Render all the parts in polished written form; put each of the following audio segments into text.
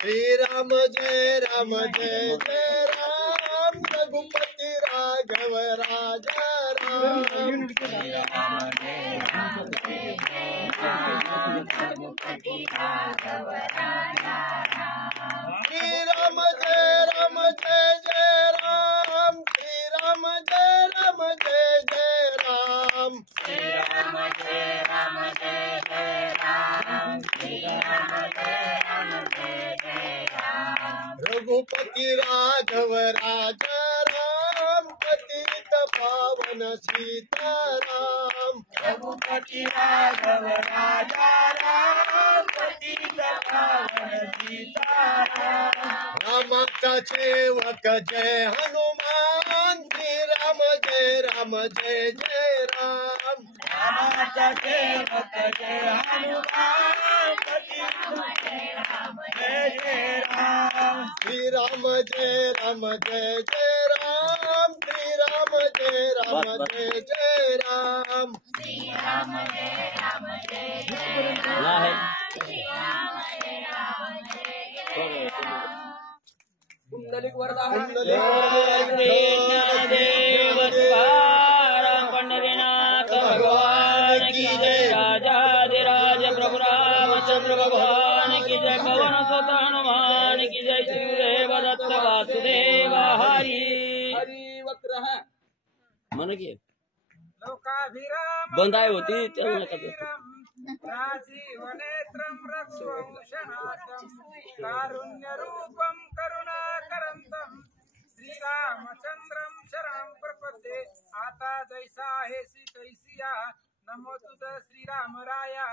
श्री राम जय राम जय जय राम रघुपति राघव राजा राम श्री राम जय राम जय जय राम रघुपति राघव राजा राम श्री राम जय राम जय जय राम श्री राम जय राम जय जय राम श्री राम जय राम जय जय राम श्री राम जय राम जय जय राम रघुपति राघव राजा राम पतित पावन सीताराम रघुपति राघव राजा राम पतित पावन सीताराम रामाचा सेवक जय हनुमान श्री राम जय राम जय जय राम रामाचा सेवक जय हनुमान पतित जय जय राम श्री राम जय राम जय जय राम श्री राम जय राम जय जय राम श्री राम जय राम जय जय राम श्री राम जय राम जय जय राम कुंडलिक वरदा पंडरीनाथ भगवान की जय राजाधिराज प्रभु रामचंद्र भगवान की जय पवन सुत हनुमान की जय शिवदेव दत्त वासुदेव हरी वक्र है मन की बंदाई होती राजीवनेत्रं रघुवंशनाथं कारुण्यरूपं करुणाकरंतं श्रीरामचंद्रं शरणं प्रपद्ये आता जैसा आहेसी तैसिया नमो तुझ श्रीराम राया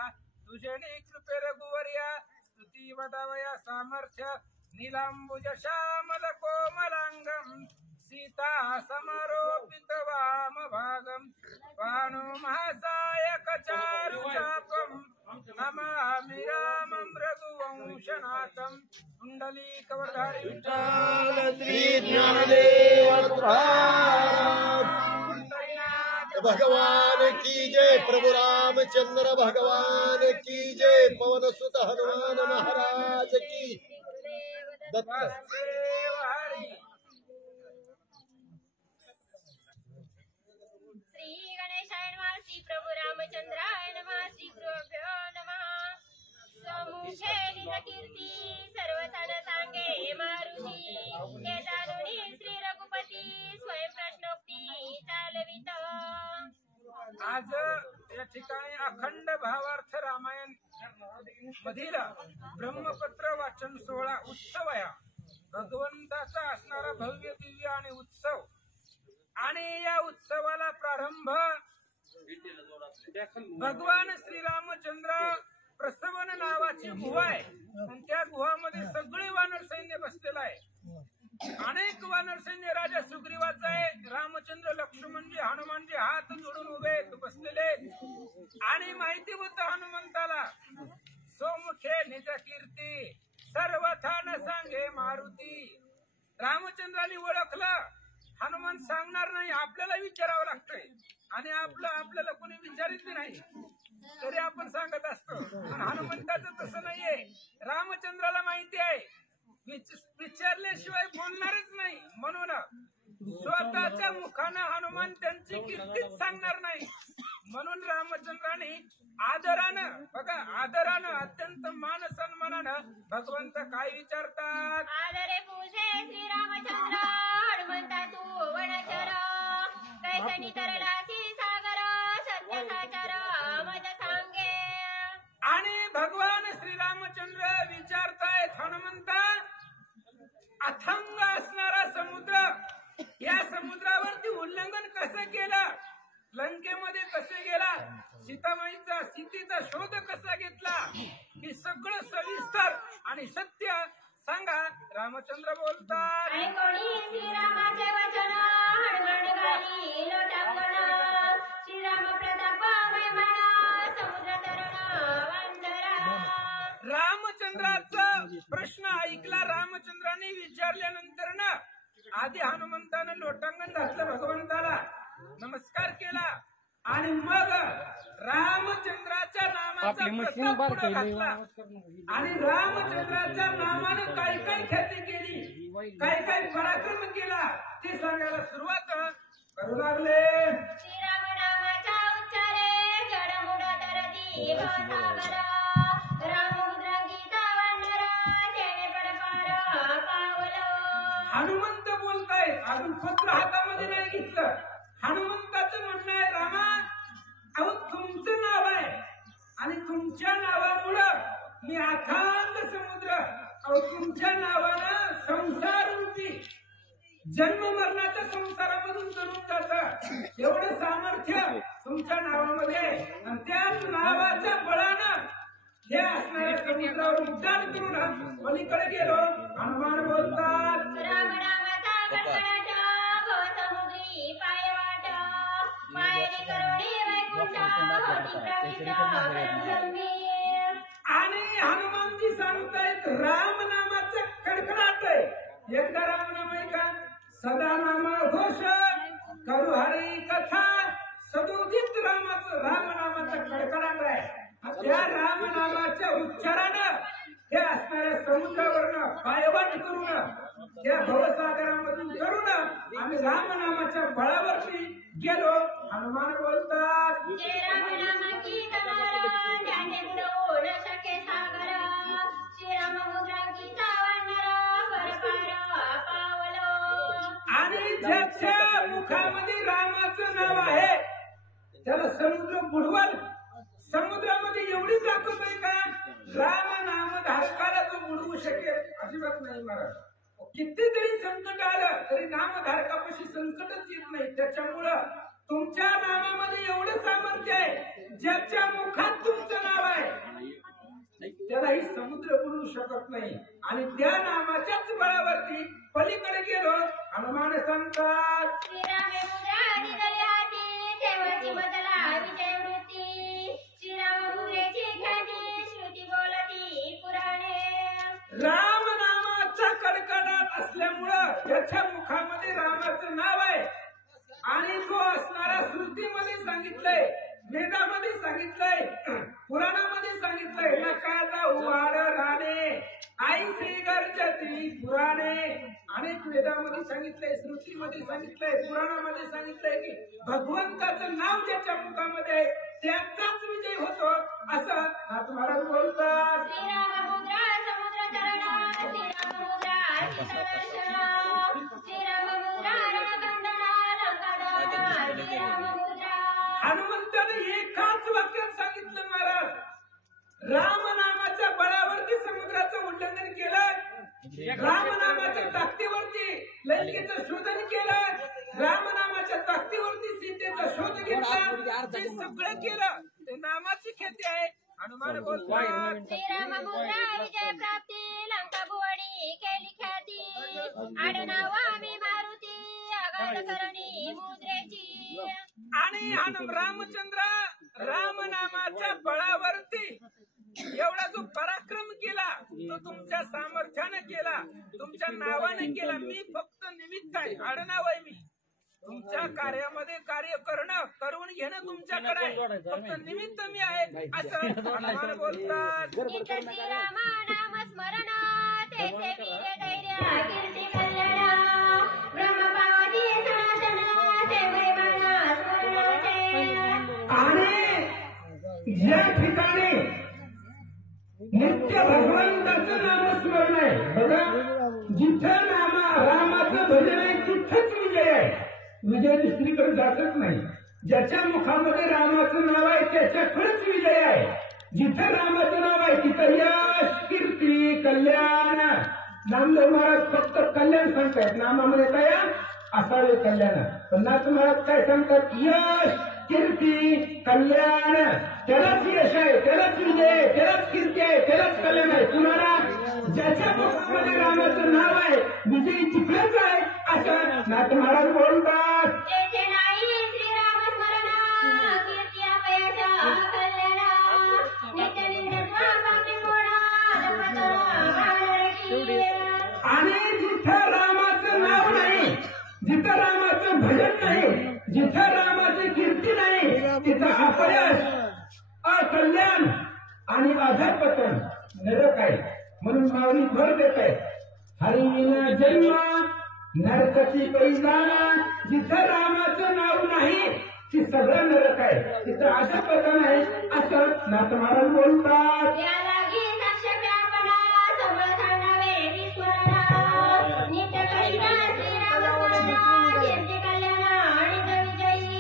तुझे कृपे रघुवर्या स्तुती वदवया सामर्थ्य नीलांबुज श्यामल कोमलांगम सीता समरोपित वाम भागम वाणो महासायक चारु चापम नमामि रामं रघुवंशनाथं कुंडलीकवरधारी विठ्ठल श्री ज्ञानदेव भगवान की जय प्रभु रामचंद्र भगवान की जय पवन सुत हनुमान महाराज की दत्त श्री प्रभु रामचंद्राय नमः श्री गुरुभ्यो नमः समुखे निज कीर्ती सर्वथन सांगे मारुती ते जाणुनी श्री रघुपती स्वयं प्रश्नोक्ती चालवित आज या ठिकाणी अखंड भावार्थ रामायण मधील ब्रह्मपत्र वाचन सोहळा उत्सव आहे भगवंताचा असणारा भव्य दिव्य आणि उत्सव आणि या उत्सवाला प्रारंभ भगवान श्रीरामचंद्र प्रसवन नावाची गुहा आहे आणि त्या गुहामध्ये सगळे वानर सैन्य बसलेलं आहे अनेक वानर सैन्य राजा सुग्रीवाचा आहे रामचंद्र लक्ष्मणजी हनुमानजी हात जोडून उभे बसलेले आणि माहिती होत हनुमंताला सोमुखे निज कीर्ती सर्वथान सांगे मारुती रामचंद्राने ओळखलं हनुमान सांगणार नाही आपल्याला विचारावं लागतंय आणि आपल्याला कोणी विचारित नाही तरी आपण सांगत असतो पण हनुमंताचं तसं नाहीये रामचंद्राला माहिती आहे विचारल्याशिवाय बोलणारच नाही म्हणून स्वतःच्या मुखानं हनुमान त्यांची कीर्तीच सांगणार नाही म्हणून रामचंद्राने आदरानं बघा आदरानं अत्यंत मान सन्मानानं भगवंत काय विचारतात आदरे पूजे श्री रामचंद्र हनुमंता तू वनचर कैसनी तरलासी सागर सत्य साचार मज सांगे आणि भगवान श्रीरामचंद्र विचारतायत हनुमंता अथंग असणारा समुद्र या समुद्रावरती उल्लंघन कसं केलं लंकेमध्ये कसे गेला सीतेचा शोध कसा घेतला हे सगळं सविस्तर आणि सत्य सांगा रामचंद्र बोलतात श्रीरामाचे वचन हनुमान गाली लोटांगण श्रीराम प्रताप महिमा समुद्र तरण वंदरा रामचंद्राचा प्रश्न ऐकला रामचंद्राने विचारल्यानंतर ना आधी हनुमंतानं लोटांगण घातलं भगवंताला नमस्कार केला आणि मग रामचंद्राच्या नामाचा प्रस्ताव पुढे घातला आणि रामचंद्राच्या नामाने काय काय काय पराक्रम केला ते सांगायला सुरुवात करू लागले. श्रीराम नामाच्या उच्चारे जडमुड तरती भवसागरा. राममुद्रांकिता वानरा त्याने परपार पावलं. हनुमंत बोलताय, अजून पत्र हातामध्ये नाही घेतलं. हनुमंताचं म्हणणं आहे, रामा अहो तुमचं नाव आहे आणि तुमच्या नावामुळं मी अथांग समुद्र, अहो तुमच्या नावानं संसार रूपी जन्म मरणाच्या संसारामधून करून जात एवढं सामर्थ्य तुमच्या नावामध्ये आहे. आणि त्याच नावाच्या बळानं हे असणाऱ्या समुद्रावर उड्डाण करून पलीकडे गेलो. हनुमान बोलतात, राम नामाचा कडकडाट भवसमुद्री पायवाट. पायरी करोडी वैकुंठ होती प्रविष्ट गंभीर. आणि हनुमानजी सांगतायत राम नामाचं कडकडाट आहे. एकदा राम नाम आहे का? सदा नाम घोष करू हरी कथा. सदोदित राम नामाचा कडकडाट आहे. त्या राम नामाच्या उच्चारानं त्या असणाऱ्या समुद्रावरनं पायवाट करून त्या भवसागरामधून करून आम्ही राम नामाच्या बळावरती गेलो. हनुमान बोलतात, जे राम नामांकित तमारा त्याने बुडवून शके सागर. श्रीराम मुद्रांकित वानरा परपार पावलं. आणि ज्याच्या मुखामध्ये रामाचं नाव आहे त्याला समुद्र बुडवल. समुद्रामध्ये एवढी ताकद आहे का राम नाम धारकाला जो बुडवू शकेल? अजिबात नाही महाराज. कितीतरी संकट आलं तरी नामधारकापाशी संकटच येत नाही. त्याच्यामुळं तुमच्या नामामध्ये एवढं सामर्थ्य आहे, ज्याच्या मुखात तुमचं नाव आहे त्यालाही समुद्र बुडवू शकत नाही. आणि त्या नामाच्याच बळावरती पलीकडे गेलो. हनुमान सांगतात, श्रीरामे मुद्रा दिदली हाती ठेवायची बदला विजय वृत्ती. श्रीराम मुद्रेची ख्याती श्रुती बोलती पुराणे. राम नामाचा कडकडाट असल्यामुळं त्याच्या मुखामध्ये रामाचं नाव आहे. आणि तो असणारा श्रुतीमध्ये सांगितलंय, वेदामध्ये सांगितलंय, पुराणामध्ये सांगितलंय. नकाचा उवाड राणे आईसे गर्जती पुराणे. अनेक वेदामध्ये सांगितलंय, श्रुतीमध्ये सांगितलंय, पुराणामध्ये सांगितलंय की भगवंताचं नाव ज्याच्या मुखामध्ये आहे त्याचाच विजय होतो असं नाथ महाराज बोलतात. श्रीराम मुद्रा समुद्र तरणा. श्रीराम मुद्रा सीतादर्शना. श्रीराम मुद्रा रणखंडना लंकादहना. श्रीराम मुद्रा. हनुमंताने एकाच वाक्यात सांगितलं महाराज, राम नामाच्या बळावरती समुद्राचं उल्लंघन केलं. राम नामाच्या ताकदीवरती लंकेचं शोधन केलं. राम नामाच्या ताकदीवरती सीतेचा शोध घेतला. जे सगळं केलं ते नामाची ख्याती आहे. हनुमान बोलतात, श्रीराम मुद्रा विजय प्राप्ती. लंका बुवाडी केली ख्याती. आडनाव आम्ही मारुती आघात करणी मुद्रेची. आणि रामचंद्र राम नामाच्या बळावरती एवढा जो पराक्रम केला तो तुमच्या सामर्थ्याने केला, तुमच्या नावाने केला. मी फक्त निमित्त आहे, आडनाव आहे. मी तुमच्या कार्यामध्ये कार्य करून घेणं तुमच्याकडे आहे, फक्त निमित्त मी आहे असं हनुमान बोलतात. नित्य श्रीराम नाम स्मरण. तेथे वीर धैर्य कीर्ती कल्याण. ब्रह्मपावती सनातन ते महिमा स्मरणाचे. आणि या ठिकाणी नित्य भगवंताचं नामस्मरण आहे. बघा, जिथं रामाचं भजन आहे तिथंच विजय आहे. विजय दुसरीकडे जातच नाही. ज्याच्या मुखामध्ये रामाचं नाव आहे त्याच्याकडेच विजय आहे. जिथं रामाचं नाव आहे तिथं यश, कीर्ती, कल्याण. नामदेव महाराज फक्त कल्याण सांगतायत. नामामध्ये काय असावे कल्याण. पण नाथ महाराज काय सांगतात? यश, कीर्ती, कल्याण. त्यालाच यश आहे, त्यालाच विजय आहे, त्यालाच कीर्ती आहे, त्यालाच कल्याण आहे. तुम्हाला ज्याच्या मुखामध्ये रामाचं नाव आहे विजयी तिकडेच आहे असं नाथ महाराज बोलतात. तेथे नाही श्रीराम स्मरण. कीर्ती अपयश कल्याण. नित्य निंदत्व पापी कोणा. आणि जिथं रामाचं नाव नाही, जिथं रामाचं भजन नाही, जिथं रामाची कीर्ती नाही तिथं अपयश, अकल्याण आणि अधःपतन, नरक आहे. म्हणून माऊली भर देत आहे हरिविना जन्म नरकाची पैजाना. जिथं रामाचं नाव नाही ती सगळं नरक आहे. तिथं असं पतन आहे असं नाथ महाराज बोलतात. त्यालागी साक्षात्कारपणा सगळं सांगावे ईश्वराला. नित्य करीता श्रीरामवंदना कीर्ती कल्याण आणि विजयी.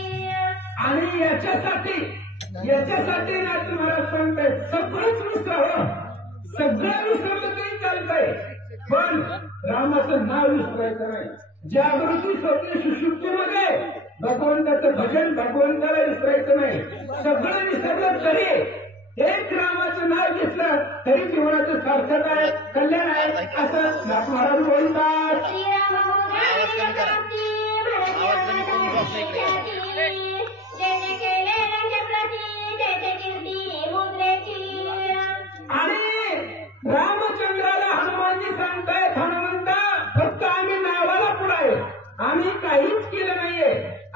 आणि याच्यासाठी नाथ महाराज सांगतायत सगळंच विसरावं. सगळं विसरलं तरी चालतंय पण रामाचं नाव विसरायचं नाही. जागृती स्वप्न सुषुप्तीमध्ये भगवंताचं भजन भगवंताला विसरायचं नाही. सगळं विसरलं तरी एक रामाचं नाव घेतलं तरी जीवनाचं सार्थक आहे कल्याण आहे असं नाथ महाराज बोलतात. आणि रामचंद्राला हनुमानजी सांगतायत हनुमंता फक्त आम्ही नावाला पुढे आहे. आम्ही काहीच केलं नाहीये.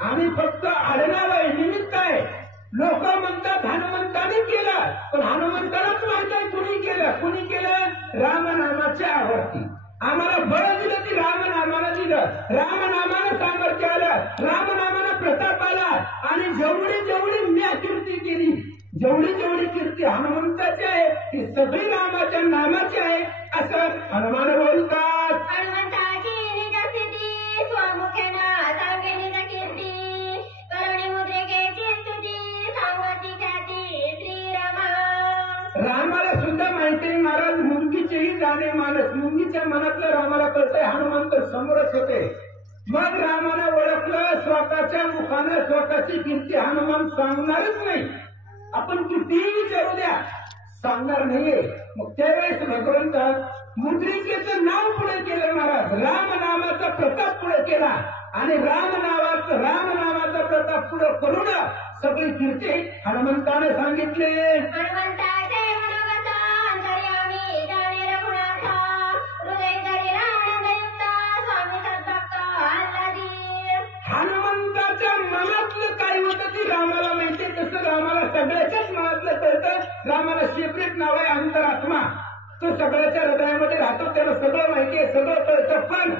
आम्ही फक्त आडनाव आहे निमित्त आहे. लोक म्हणतात हनुमंताने केलं पण हनुमंतालाच माहित आहे कुणी केलं रामनामाच्या आवडती. आम्हाला बळ दिलं ती रामनामानं दिलं. रामनामानं सामर्थ्य आलं. रामनामानं प्रताप आला. आणि जेवढी मी कीर्ती केली जेवढी कीर्ती हनुमंताची आहे ती सगळी रामाच्या नामाची आहे असं हनुमान बोलतात. हनुमंताची निजस्थिती स्वमुखेनं सांगे निज कीर्ती. करुणी मुद्रिकेची स्तुती सांगती ख्याती श्रीरामा. रामाला सुद्धा माहिती महाराज मुंगीचेही जाणे मानस. मुंगीच्या मनातलं रामाला कळतंय. हनुमंत समोरच होते. मग रामानं ओळखलं स्वतःच्या मुखानं स्वतःची कीर्ती हनुमान सांगणारच नाही. आपण कितीही विचारू द्या सांगणार नाहीये. मग त्यावेळेस भगवंता मुद्रिकेचं नाव पुढे केलं महाराज. रामनामाचा प्रताप पुढे केला आणि रामनामाचा प्रताप पुढे करून सगळी कीर्ती हनुमंताने सांगितले. हनुमंताचे मनोगत अंतर्यामी जाणे रघुनाथ. हृदय धरी रामानंदयुक्त स्वामी सद्भक्त आल्हादी. हनुमंताच्या मनातलं काय होतं ती रामाला माहिती. तसं रामाला सगळ्याच्याच मनातलं कळतं. रामाला सेपरेट नाव आहे अंतरात्मा. तो सगळ्याच्या हृदयामध्ये राहतो. त्याला सगळं माहिती आहे सगळं कळतं. पण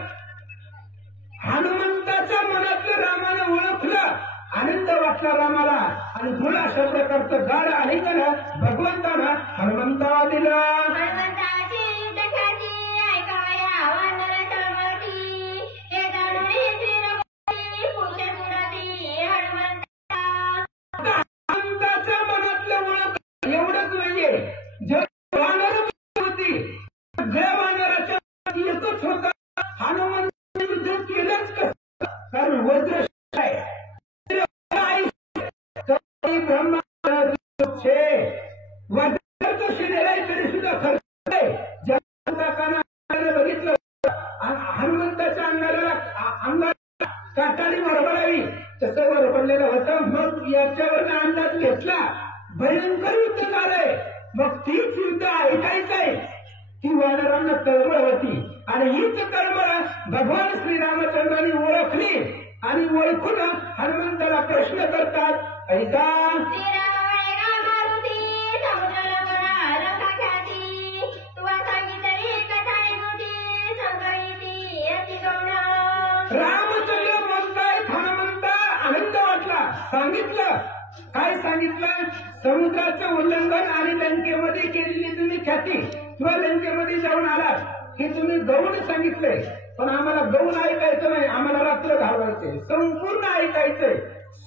हनुमंताच्या मनातलं रामानं ओळखलं. आनंद वाटला रामाला आणि तुला अशा प्रकारचं गाढ आलिंगन भगवंतानं हनुमंताला दिलं. हनुमंताची युद्धख्याती ऐकाया वानराच्या अंगाती. हे जाणून श्री रघुपती पुरुष गुणाती हनुमंता. हनुमंताच्या मनातलं ओळख एवढंच नाहीये. जर वानर होती सगळ्या वानराच्या एकच होता. हनुमंत युद्ध केलंच कसं कारण वज्र आहे. ब्रह्मा वज्र तो शिरेला तरी सुद्धा खर्च आहे. बघितलं हनुमंताच्या अंगाला काटाने भरभरावी तसं भरपडलेलं होतं. मग याच्यावर अंदाज घेतला भयंकर युद्ध झालंय. मग तीच युद्ध ऐकायचंय. ती वानरांना तळमळ होती आणि हीच तळमळ भगवान श्रीरामचंद्रांनी ओळखली आणि ओळखून हनुमंताला प्रश्न करतात. ऐका रामचंद्र म्हणतायत हनुमंता आनंद वाटला. सांगितलं काय सांगितलं. समुद्राचं उल्लंघन आणि लंकेमध्ये केलेली तुम्ही ख्याती किंवा लंकेमध्ये जाऊन आलात की तुम्ही गौण सांगितलंय. पण आम्हाला गौण ऐकायचं नाही. आम्हाला रात्र घालवायचे. संपूर्ण ऐकायचंय.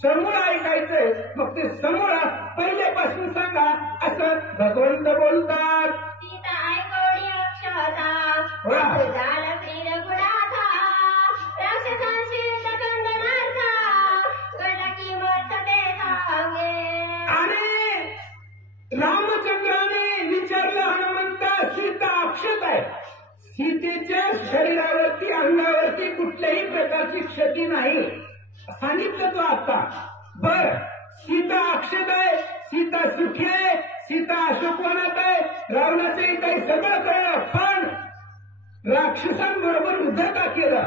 समूळ ऐकायचंय. मग ते समूळ पहिल्यापासून सांगा असं भगवंत बोलतात. सीता ऐकोणी अक्षता झाला श्री रघुनाथा. राक्षसांशी दखंडनाथा गडकी मर्तते सांगे. आणि रामचंद्राने विचारलं हनुमंता सीता अक्षत आहे. सीतेच्या शरीरावरती अंगावरती कुठल्याही प्रकारची क्षती नाही सांगितलं तो आता. बर सीता अक्षत आहे. सीता सुखी आहे. सीता अशोकवनात आहे. रावणाचंही काही सगळं कळलं. पण राक्षसांबरोबर युद्ध का केलं.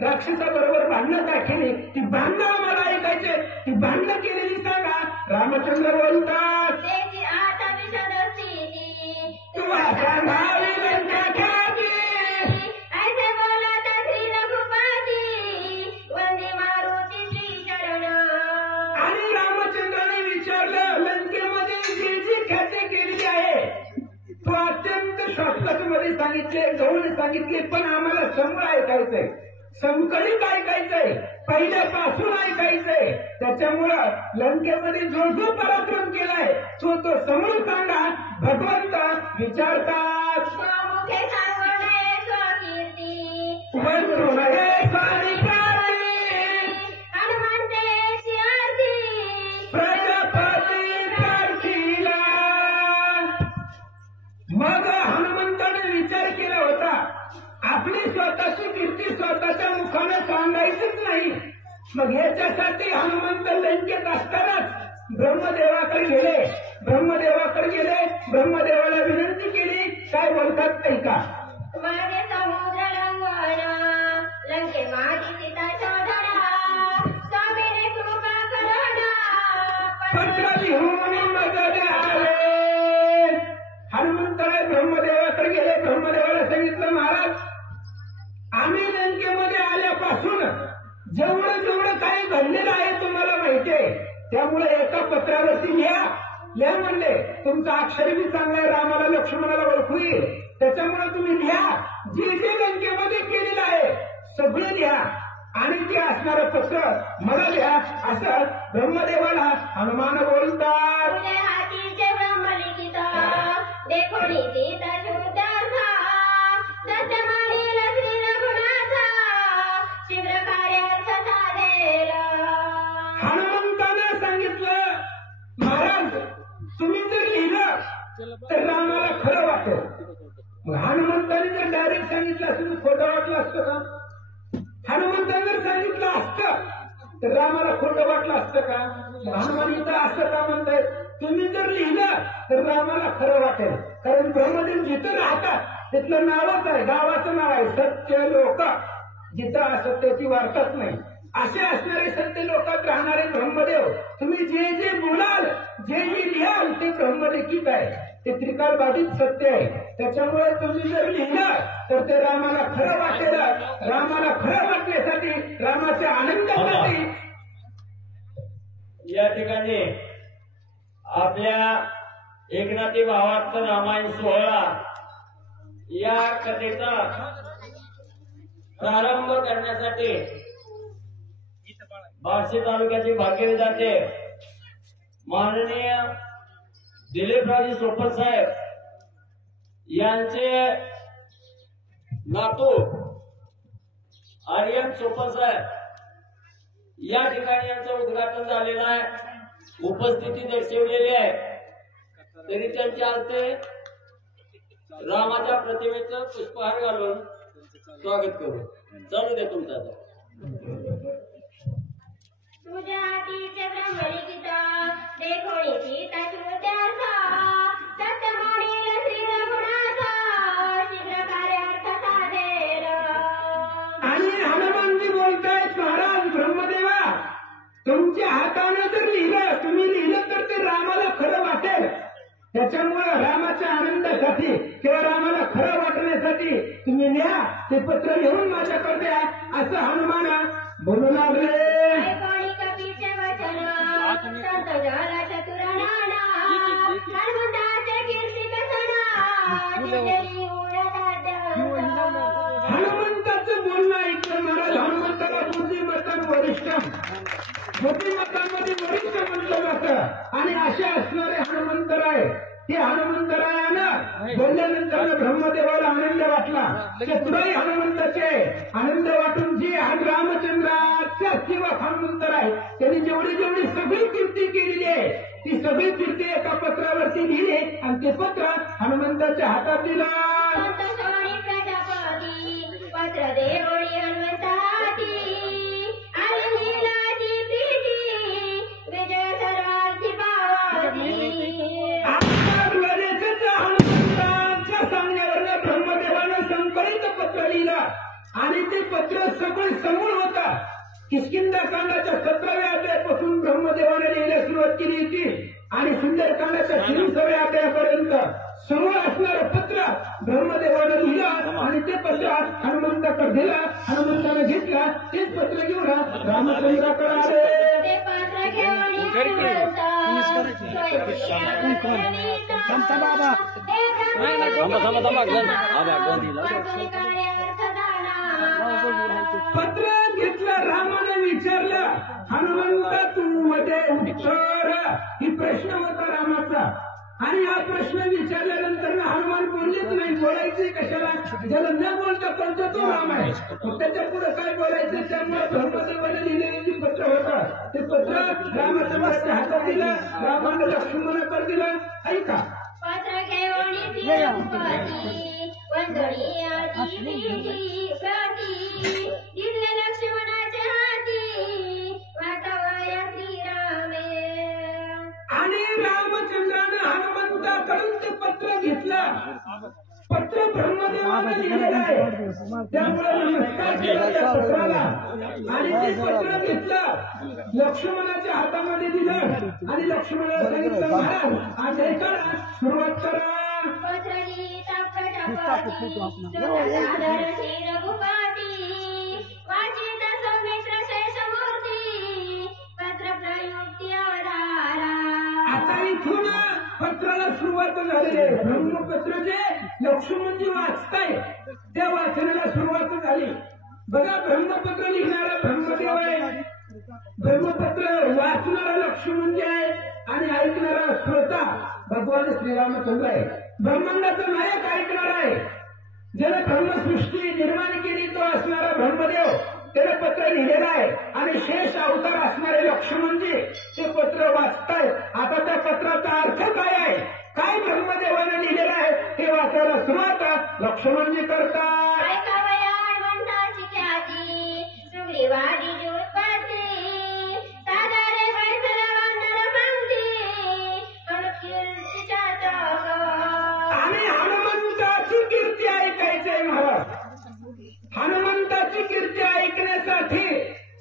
राक्षसाबरोबर भांडणं का केली. ती भांडणं आम्हाला ऐकायचे. ती भांडणं केलेली सांगा. रामचंद्र बोलतात त्याची आता विषद स्थिती तुला सांगावी लंका ख्याती. जाऊन सांगितले, पण आम्हाला समोर ऐकायचंय, संकलित ऐकायचंय, पहिल्यापासून ऐकायचंय. त्याच्यामुळं लंकेमध्ये जो जो पराक्रम केलाय तो समोर सांगा. भगवंत विचारतात, स्वामुखे सांगू नये स्वकीर्ती, वस्तू नये स्वाधिकारी, हनुमंते सिंहार्थी, प्रजापती कारखीला. मग हनुमंताने विचार केला होता, आपली स्वतःची कीर्ती स्वतःच्या मुखाने सांगायचीच नाही. मग ह्याच्यासाठी हनुमंत लंकेत असतानाच ब्रह्मदेवाकडे गेले. ब्रह्मदेवाला विनंती केली. काय बोलतात ऐका. माझे समुद्र लंघन, लंके माझी सीता शोधना, स्वामीने कृपा करणा, पत्र लिहून मग आले. हनुमंताने ब्रह्मदेवाकडे गेले. ब्रह्मदेवाला सांगितलं, महाराज आम्ही लंकेमध्ये आल्यापासून जेवढं जेवढं काही घडलेलं आहे तुम्हाला माहितीये, त्यामुळे एका पत्रावरती लिहा म्हणले. तुमचा अक्षर बी चांगला आहे, रामाला लक्ष्मणाला ओळखू येईल, त्याच्यामुळे तुम्ही लिहा. जे जे लंकेमध्ये केलेलं आहे सगळे लिहा आणि ते असणारं पत्र मला लिहा, असं ब्रह्मदेवाला हनुमान बोलतात. तुझे हातीचे ब्रह्मलिखित, देखोनी सीता शोधार्था, सत्य मानील श्री रघुनाथा, शीघ्र कार्यार्थ साधेल. हनुमंताने सांगितलं, महाराज तुम्ही जर लिहिलं तर रामाला खरं वाटेल. मग हनुमंताने जर डायरेक्ट सांगितलं असतं तर खोटं वाटलं असतं का? हनुमंताने जर सांगितलं असतं तर रामाला खोटं वाटलं असतं का? हनुमानीचं असं का म्हणताय, तुम्ही जर लिहिलं तर रामाला खरं वाटेल. कारण ब्रह्मदेव जिथं राहतात तिथलं नावच आहे, गावाचं नाव आहे सत्य लोक. जिथं असत्याची वार्ताच नाही, असे असणारे सत्य लोकात राहणारे ब्रह्मदेव. तुम्ही जे जे बोलाल, जे जे लिहाल ते ब्रह्मलिखित आहे, ते त्रिकालबाधित सत्य आहे. त्याच्यामुळे तुम्ही जर लिहिलं तर ते रामाला खरं वाटेल. रामाला खरं वाटण्यासाठी, रामाच्या आनंदासाठी या ठिकाणी आपल्या एकनाथी भावार्थ रामायण 16 या कथेचा प्रारंभ करण्यासाठी बार्शी तालुक्याचे भाग्यविधाते माननीय दिलीपरावजी सोपल साहेब यांचे नातू आर्यन सोपल साहेब या ठिकाणी यांचं उद्घाटन झालेलं आहे, उपस्थिती दर्शवलेली आहे. तरी त्यांच्या हस्ते रामाच्या प्रतिमेचं पुष्पहार घालून स्वागत करू. चालू दे तुमचा. तुझ्या हातीचे ब्रह्मलिखित, देखोनी सीता शोधार्था, सत्य मानील श्री रघुनाथा, शीघ्र कार्यार्थ साधेल. आणि हनुमानजी बोलतायत, महाराज ब्रह्मदेवा तुमच्या हाताने जर लिहिलं, तुम्ही लिहिलं तर ते रामाला खरं वाटेल. त्याच्यामुळं रामाच्या आनंदासाठी किंवा रामाला खरं वाटण्यासाठी तुम्ही लिहा, ते पत्र लिहून माझ्याकडे द्या, असं हनुमान बोलू लागले. ऐकोनी कपीचे वचन, संत झाला चतुर नाना, हनुमंताचे कीर्ती कथना, जिंकली उड्या हनुमंताचं बोलणं ऐकलं महाराज. हनुमंताला बुद्धिमत्तांमध्ये वरिष्ठ म्हटलं जातं आणि असे असणारे हनुमंतराय. ते हनुमंतरायानं बोलल्यानंतर ब्रह्मदेवाला आनंद वाटला. चतुराई हनुमंताचे आनंद वाटून जे रामचंद्राच्या सेवक हनुमंतर आहे त्यांनी जेवढी जेवढी सगळी कीर्ती केलेली आहे ती सगळी कीर्ती एका पत्रावरती लिहिली आणि ते पत्र हनुमंताच्या हातात दिलं. संतोषी प्रजापती, पत्र देवळी हनुमंताची, आणि लीलाची प्रीती, विजय सर्वार्थी पावाची. हनुमंताच्या सांगण्यावरनं ब्रह्मदेवानं संकलित पत्र लिहिलं आणि ते पत्र सगळं समोर होतं. किष्किंधाकांडाच्या 17व्या अध्यायापासून ब्रह्मदेवाने लिहायला सुरुवात केली होती आणि सुंदरकांडाच्या 23व्या अध्यायापर्यंत समोर असणारं पत्र ब्रह्मदेवानं लिहिलं आणि ते पत्र हनुमंताकडे दिलं. हनुमंतानं घेतलं, तेच पत्र घेऊन रामचंद्राकडे आले. ते पत्र घेऊन हनुमंत, स्वयं पत्र घेतलं रामाने विचारलं हनुमंत तू मध्ये उत्तर ही प्रश्न होता रामाचा आणि हा प्रश्न विचारल्यानंतर हनुमान बोललेच नाही बोलायचे कशाला ज्याला न बोलता पण तो राम आहे त्याच्या पुढे काय बोलायचं त्यामुळे ब्रह्मदेवाने लिहिलेले जे पत्र होतं ते पत्र रामचंद्राच्या हातात दिलं रामाने लक्ष्मणाकडे दिलं ऐका पत्र घेऊन वंदनी आधी दिले लक्ष्मणाच्या हाती वाचावया श्रीरामे आणि रामचंद्राने हनुमंताकडून ते पत्र घेतलं पत्र ब्रह्मदेवाने लिहिलेलं आहे त्यामुळे नमस्कार केला त्या पत्राला आणि ते पत्र घेतलं लक्ष्मणाच्या हातामध्ये दिलं आणि लक्ष्मणाला सांगितलं महाराज आज ऐका सुरुवात करा पत्र लिहिता पटापटी रघुपती वाचिता सौमित्र शेषमूर्ती पत्र प्रयुक्ती आधारा आता इथून पत्राला सुरुवात झाली आहे ब्रह्मपत्र जे लक्ष्मणजी वाचताय त्या वाचनाला सुरुवात झाली बघा ब्रह्मपत्र लिहिणारा ब्रह्मदेव आहे ब्रह्मपत्र वाचणारा लक्ष्मणजी आहे आणि ऐकणारा श्रोता भगवान श्रीरामचंद्र आहे ब्रह्मांडाचा नायक ऐकणारा आहे ज्याला ब्रह्मसृष्टी निर्माण केली तो असणारा ब्रह्मदेव त्याने पत्र लिहिलेलं आहे आणि शेष अवतार असणारे लक्ष्मणजी ते पत्र वाचतायत आता त्या पत्राचा अर्थ काय आहे काय ब्रह्मदेवाने लिहिलेलं आहे हे वाचायला सुरुवात लक्ष्मणजी करतात ऐकावया हनुमंताची ख्याती सुग्रीवादी जुळपाती साधारे बैसर वंदन पंक्ती अनुकीर्तीच्या आणि हनुमंताची कीर्ती ऐकायचंय महाराज हनुमंताची कीर्ती ऐकण्यासाठी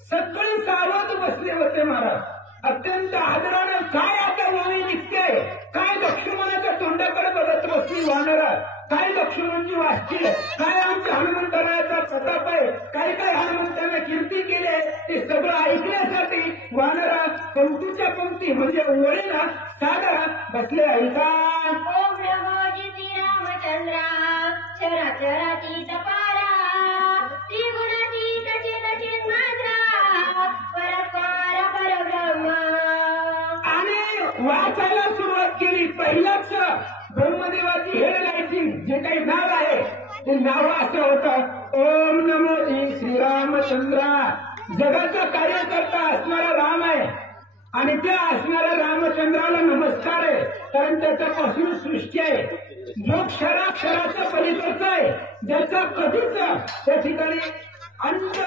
सगळे सावध बसले होते महाराज अत्यंत आदराने काय आता वाणी निघते काय लक्ष्मणाच्या तोंडाकडे बघत बसली वानर काय लक्ष्मणजी वाचतील काय आमच्या हनुमंतरायाचा प्रताप आहे काय काय हनुमंताने कीर्ती केली ते सगळं ऐकण्यासाठी वानर पंक्तीच्या पंक्ती म्हणजे ओळीला साधा बसले ऐका ओम नमो श्रीरामचंद्रा चराचरातीत पारा त्रिगुणातीत चित मात्रा परस्पर परब्रह्म आणि वाचायला सुरुवात केली पहिलाच ब्रह्मदेवाची हेडलाईटिंग जे काही नाव आहे ते नाव असं होतं ओम नमो श्रीरामचंद्रा जगाचा कार्यकर्ता असणारा राम आहे आणि त्या असणाऱ्या रामचंद्राला नमस्कार आहे कारण त्याच्यापासून सृष्टी आहे जो क्षराक्षराचा पलीकडचा आहे ज्याचा कधीच त्या ठिकाणी अंत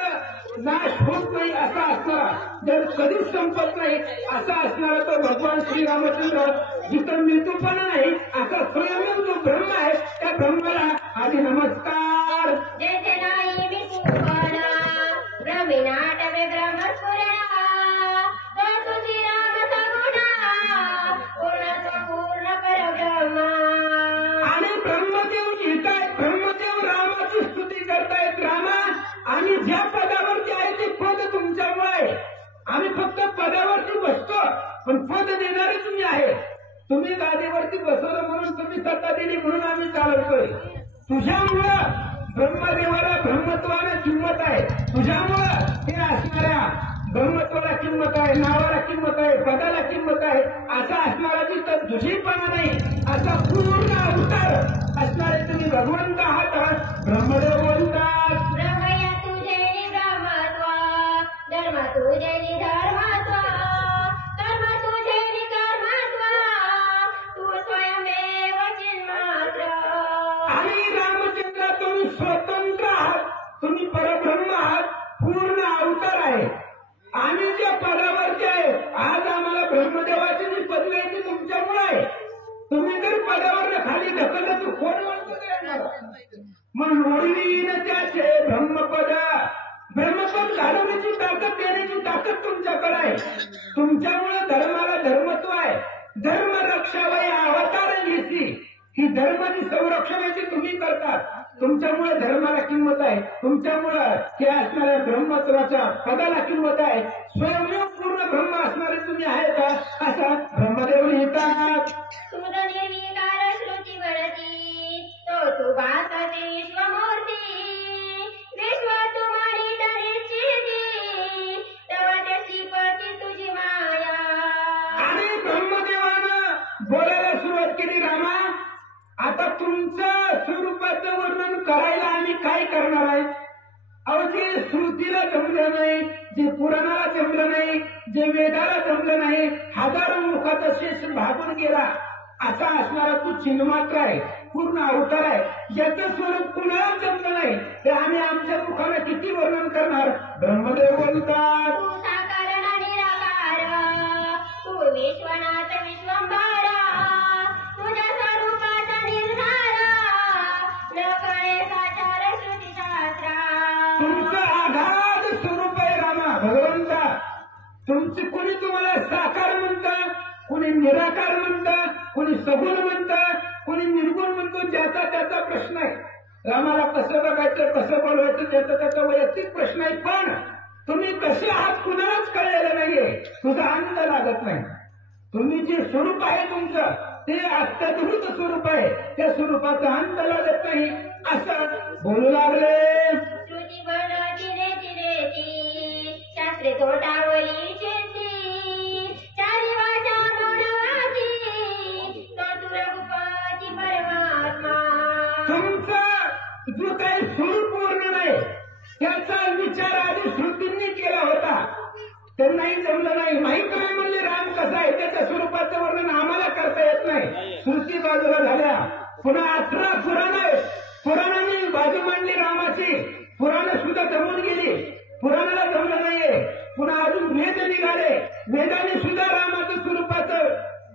नाश होत नाही असा असणारा जर कधीच संपत नाही असा असणारा तो भगवान श्रीरामचंद्र जिथं मृत्यूपणा नाही असा स्वयं जो ब्रह्म आहे त्या ब्रह्माला आधी नमस्कार जैसे नाही मी सुपना ब्रह्मीनाटवे ब्रह्मस्फुरणा तत्व श्रीराम सगुणा पूर्ण परब्रह्म आणि ब्रह्मदेव लिहिताय ब्रह्मदेव रामाची स्तुती करतायत रामा आणि ज्या पदावरती आहे ते पद तुमच्यामुळे आम्ही फक्त पदावरती बसतो पण पद देणारे तुम्ही आहे तुम्ही गादीवरती बसवलं म्हणून तुम्ही सत्ता दिली म्हणून आम्ही चालवतोय तुझ्यामुळं ब्रह्मदेवाला ब्रह्मत्वाला किंमत आहे तुझ्यामुळं हे असणाऱ्या ब्रह्मत्वाला किंमत आहे नावाला किंमत आहे पदाला किंमत आहे असा असणारा की तर दुझीपणा नाही असा पूर्ण अवतार असणारे तुम्ही भगवंत आहात ब्रह्मदेव बोलतात ब्रह्मया तुझे ब्रह्मत्व धर्म तुझे धर्मत्व कर्म तुझे कर्मत्व तू स्वयमेव चिन्मात्र आणि रामचंद्र तुम्ही स्वतंत्र आहात तुम्ही परब्रह्म आहात पूर्ण अवतार आहे आणि ज्या पदावरती आहे आज आम्हाला ब्रह्मदेवाची जी पदवी आहे ती तुमच्यामुळे आहे तुम्ही जर पदावर खाली ढकललं तर कोण म्हणतो मग ओळीन त्याचे ब्रह्मपद ब्रह्मपद घालवण्याची ताकद देण्याची ताकद तुमच्याकडे आहे तुमच्यामुळे धर्माला धर्मत्व आहे धर्म रक्षावय अवतार घेसी ही धर्माची संरक्षणाची तुम्ही करतात तुमच्यामुळे धर्माला किंमत आहे तुमच्यामुळे हे असणाऱ्या ब्रह्मत्वाच्या पदाला किंमत आहे स्वयंयोग पूर्ण ब्रह्म असणारे तुम्ही आहे का असा ब्रह्मदेव लिहितात तुझ निर्विकार श्रुती वळती करणार आहे? अहो जे श्रुतीला जमलं नाही, जे पुराणाला जमलं नाही, जे वेदाला जमलं नाही, हजारो मुखाचा शेष भागून गेला असा असणारा तू चिन्हमात्र आहे, पूर्ण अवतार आहे, ज्याचं स्वरूप कुणाला जमलं नाही ते आम्ही आमच्या मुखाने किती वर्णन करणार? ब्रह्मदेव बोलतात, तू साकार निराकार, तू विश्वनाथ विश्वंभरा, तुझ्या स्वरूपाचा निर्धारा, न कळे साचार श्रुतीशास्त्रा. तुमचं आघात स्वरूप आहे रामा भगवंता. तुमची कोणी तुम्हाला साकार म्हणतं, कोणी निराकार म्हणतं, कोणी सगुण म्हणतं, कोणी निर्गुण म्हणतो, ज्याचा त्याचा प्रश्न आहे. रामाला कसं बघायचं, कसं बोलवायचं त्याचा त्याचा वैयक्तिक प्रश्न आहे. पण तुम्ही कसे आहात कुणालाच कळलेलं नाहीये, तुझा अंत लागत नाही. तुम्ही जे स्वरूप आहे तुमचं ते अत्यद्भुत स्वरूप आहे, त्या स्वरूपाचा अंत लागत नाही असं बोलू लागले. श्रुती बनवती रेती रेती, शास्त्रे तोटावली चेती, चारी वाचा मौनवादी, तो तू रघुपती परमात्मा. तुमचा जो काही स्वरूप वर्णन आहे त्याचा विचार आधी श्रुतींनी केला होता, त्यांनाही जमलं नाही. माहित नाही म्हणले राम कसा आहे, त्याच्या स्वरूपाचं वर्णन आम्हाला करता येत नाही. श्रुती बाजूला झाल्या, पुन्हा 18 पुराण आहेत, पुराणांनी बाजू मांडली रामाची, पुराणं सुद्धा जमून गेली, पुराणाला जमलं नाहीये. पुन्हा अजून वेद निघाले, वेदाने सुद्धा रामाचं स्वरूपाचं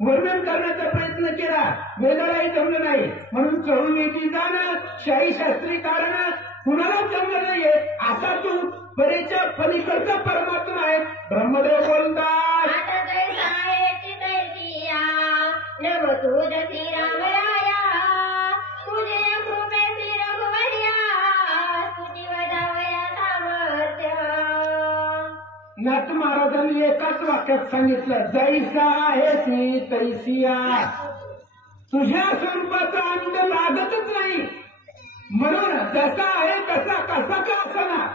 वर्णन करण्याचा प्रयत्न केला, वेदालाही जमलं नाही. म्हणून चहुवेदी जाणं, शाही शास्त्री कारण कुणालाच जमलं नाहीये असा तू परीच्या पलीकडचा परमात्मा आहे. ब्रह्मदेव बोलतात, आता जैसा आहेसी तैसिया, नम तुझ श्रीरामराया, तुझे कृपेसी रघुवर्या, तुझी वदावया सामर्थ्य. नाथ महाराजांनी एकाच वाक्यात सांगितलं, जैसा आहेसी तैसिया. तुझ्या स्वरूपाचा अंत लागतच नाही. म्हणून जसा आहे तसा, कसा का असना,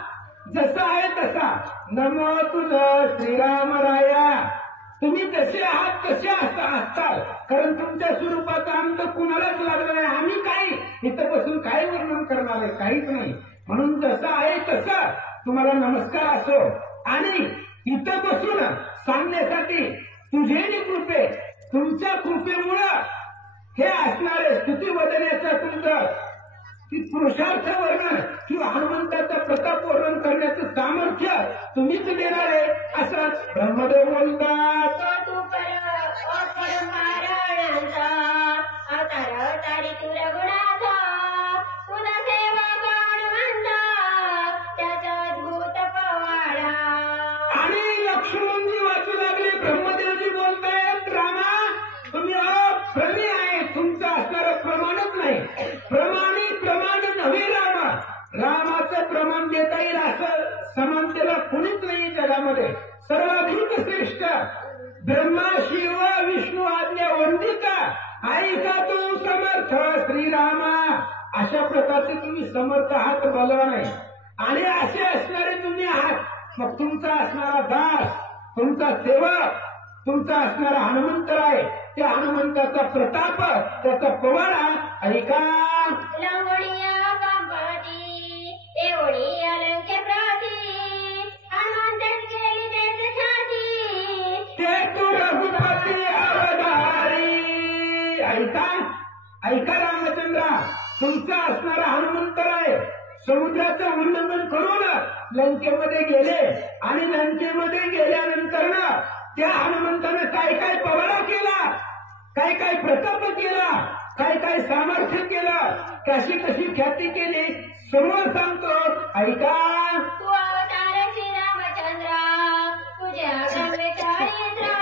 जसा आहे तसा. नमो तुझ श्रीरामराया. तुम्ही जसे आहात तसे असताल, कारण तुमच्या स्वरूपाचा अंत कुणालाच लागला नाही. आम्ही काय इथं बसून काय वर्णन करणार आहे, काहीच नाही. म्हणून जसं आहे तसं तुम्हाला नमस्कार असो. आणि इथं बसून सांगण्यासाठी तुझे कृपे, तुमच्या कृपेमुळं हे असणारे स्तुती वदण्याचं तुमचं की पुरुषार्थ वर्णन किंवा हनुमंताचा प्रताप वर्णन करण्याचं सामर्थ्य तुम्हीच देणार आहे असं ब्रह्मदेव बोलतात. तो तू परमारायणांचा अवतार अवतारी तू रघुनाथा, तुझा सेवक हनुमंता, त्याचा अद्भुत पवाडा. आणि लक्ष्मणजी वाचू लागले, ब्रह्मदेवजी बोलतायत, रामा तुम्ही अप्रमेय आहे, तुमचं असणारं प्रमाणच नाही. प्रमाण नव्हे रामा. रामाचं प्रमाण देता येईल असं समानतेला कुणीच नाही जगामध्ये. सर्वाधिक श्रेष्ठ ब्रह्मा शिव विष्णू आज्ञा वंदिता, ऐका तू समर्थ श्रीरामा. अशा प्रकारचे तुम्ही समर्थ आहात, बलवान आहे. आणि असे असणारे तुम्ही आहात. मग तुमचा असणारा दास, तुमचा सेवक, तुमचा असणारा हनुमंतराय, त्या हनुमंताचा प्रताप, त्याचा पवाडा ऐका. लंगोडिया कंपती, एवढी अलंके प्रती, हनुमंतच गेली त्याच ख्याती, ते तू रघुपती अवतारी. ऐका ऐका रामचंद्रा, तुमचा असणारा हनुमंतराय समुद्राचं उल्लंघन करून लंकेमध्ये गेले आणि लंकेमध्ये गेल्यानंतर त्या हनुमंतानं काय काय पवाडा केला, काय काय प्रताप केला, काय काय सामर्थ्य केलं, कशी कशी ख्याती केली, समोर सांगतो ऐका. तू अवतार श्रीरामचंद्रा, तुझ्या गंगे चारित्रा,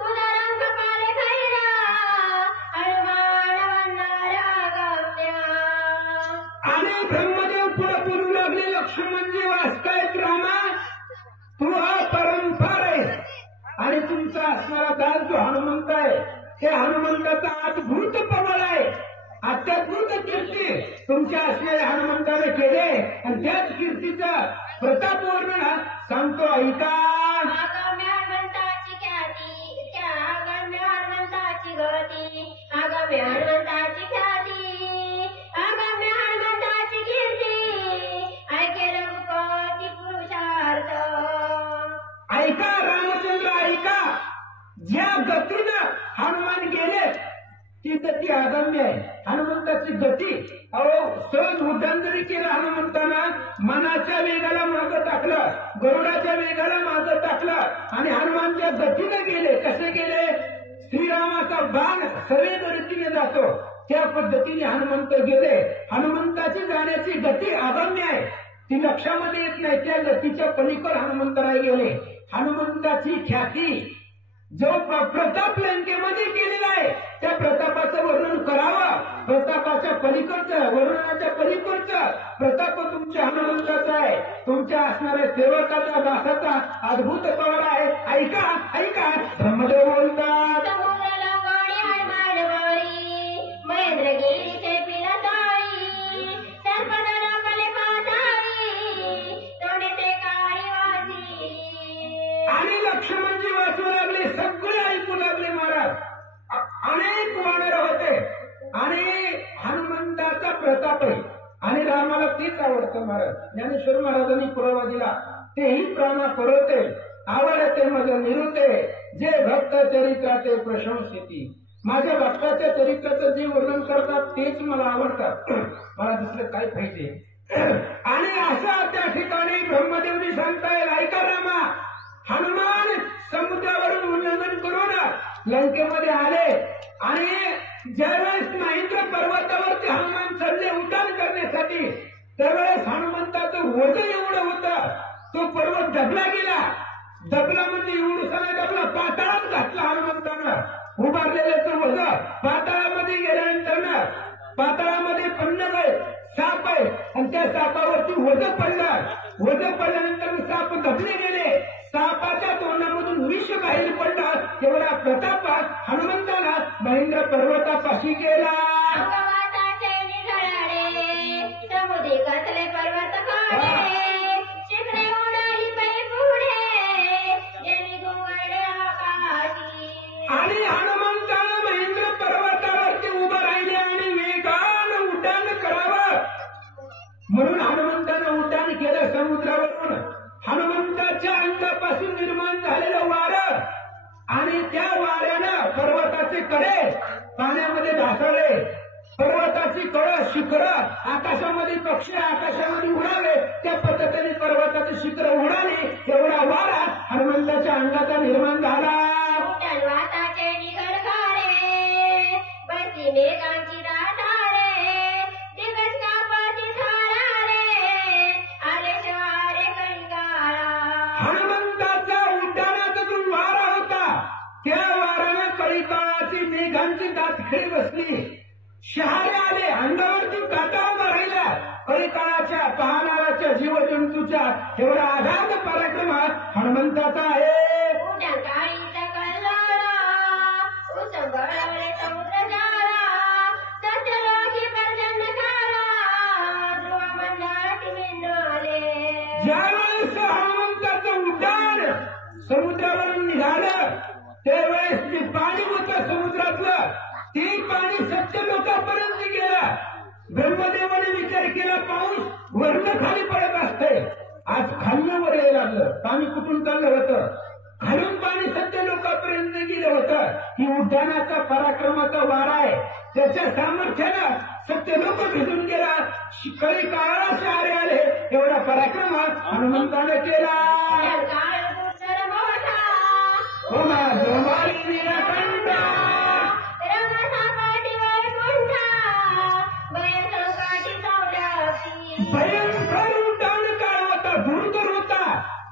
तुझा रंग पाले खैरा, हनुमान वंदना गम्य. आणि ब्रह्मदेव पुढे बोलू लागले, लक्ष्मणजी वाचतायत, रामा तू अपरंपार आहे. आणि तुमचा असणारा दास जो हनुमंत आहे, त्या हनुमंताचा अद्भुत पवाडा आहे, अत्यद्भुत कीर्ती तुमच्या असलेल्या हनुमंताने केले. आणि त्याच कीर्तीचा प्रताप वर्णन सांगतो ऐका. आगम्य हनुमंताची ख्याती, आगम्य हनुमंताची गती, आगम्य हनुमंताची ख्याती, आगम्य हनुमंताची कीर्ती, मनाच्या वेगाला मागं टाकलं, गरुडाच्या वेगाला मागं टाकलं आणि हनुमानच्या गतीने गेले. कसे गेले? श्रीरामाचा बाण सवेद रीतीने जातो त्या पद्धतीने हनुमंत गेले. हनुमंताची जाण्याची गती अगम्य आहे, ती लक्षामध्ये येत नाही. त्या गतीच्या पलीकडे हनुमंतराय गेले. हनुमंताची ख्याती जो प्रताप लंकेमध्ये केलेला आहे त्या प्रतापाचं वर्णन करावं. प्रतापाच्या पलीकडचं, वर्णनाच्या पलीकडचं प्रताप तुमच्या हनुमंताचा आहे, तुमच्या असणाऱ्या सेवकाचा, दासाचा अद्भुत पवार आहे. ऐका ऐका, ब्रह्मदेव बोलतात. समुद्र लोकांनी हनुमान वारी, महेंद्रगिरीचे पिरताई, सर्पदल कले पाताळी, तोंडे ते काळी वासी. आणि लक्ष्मणजी वाचू लागले, सगळे ऐकू लागले. महाराज अनेक वानर होते आणि हनुमंताचा प्रताप आहे आणि रामाला तेच आवडतं. महाराज ज्ञानेश्वर महाराजांनी पुरावा दिला, तेही प्राणा करते आवडते मज निरुते, जे भक्त चरित्राचे प्रशंसिती. माझ्या भक्ताच्या चरित्राचं जे वर्णन करतात तेच मला आवडतात, मला दुसरं काय पाहिजे. आणि असा त्या ठिकाणी ब्रह्मदेवनी सांगताय, ऐका रामा, हनुमान समुद्रावरून उल्लंघन करून लंकेमध्ये आले आणि ज्यावेळेस महेंद्र पर्वतावरती हनुमान चढले उड्डाण करण्यासाठी, त्यावेळेस हनुमंताचं वजन एवढं होतं, तो पर्वत दबला गेला. दबला म्हणजे एवढं दबला, पाताळात घातला हनुमंतानं. उभारलेलं वजन पाताळामध्ये गेल्यानंतर पाताळामध्ये पन्नग आहे, साप आहे आणि त्या सापावरती वजन पडलं. वजन पडल्यानंतर साप दबले गेले. सापाच्या तोंडामधून विष बाहेर पडलं. तेवढा प्रताप हनुमंताला महेंद्र पर्वतापाशी गेला. अंगवाताचे निघाले, समुद्री कसले पर्वत काढे, शिखरे उडाली पै पुढे, गेली घुंगडे आकाशी. आणि हनुमंतानं महेंद्र पर्वतावरती उभं राहिले आणि वेगानं उड्डाण करावं म्हणून हनुमंतानं उड्डाण केलं समुद्रावरून. हनुमंताच्या अंगापासून निर्माण झालेलं वारं आणि त्या वाऱ्यानं पर्वताचे कडे पाण्यामध्ये ढासळले. पर्वताची कड, शिखर, आकाशामध्ये पक्षी आकाशामध्ये उडाले. त्या पद्धतीने पर्वताची शिखर उडाली. एवढा वारा हनुमंताच्या अंगाचा निर्माण झाला. वाताचे निघड काढे, बसली मेघांची दाटाळे, दिवस कापाची थाराळे, आले शवारे कणकाळा. हनुमंताचा उड्डाणाचा जो वारा होता त्या वाऱ्यानं कळीकाळाची मेघांची दातखिळी बसली. शहारे आले, अंगावरती काटा उभा राहिला. कळीकाळाच्या पाहणाऱ्याच्या जीवजंतूच्या एवढा आघात पराक्रम हनुमंताचा आहे. उड्या काळीचा कल्लोळा, उसंबळवले समुद्र जाला, सत्यलोकी पर्जन्य काळा, ध्रुव मंडळात विंडोले. ज्यावेळेस हनुमंताचं उड्डाण समुद्रावरून निघालं त्यावेळेस जे पाणी होतं समुद्रातलं ते पाणी सत्य लोकांपर्यंत गेलं. ब्रह्मदेवाने विचार केला, पाऊस वर्ण खाली पडत असते, आज खालनं वर यायला लागलं. पाणी कुठून चाललं होतं, खालून पाणी सत्य लोकांपर्यंत गेलं होतं. ही उड्डाणाचा पराक्रमाचा वारा आहे. त्याच्या सामर्थ्यानं सत्य लोक भिजून गेला. कळी काळाला शहारे आले. एवढा पराक्रम हनुमंतानं केला. काळ पुत्र मोठा, हो माझं मारी निळकंठ, रंगसापाटी वैकुंठा, भयसंकटी सौदासी. भयंकर उड्डाण काळ होता, दुर्धर होता.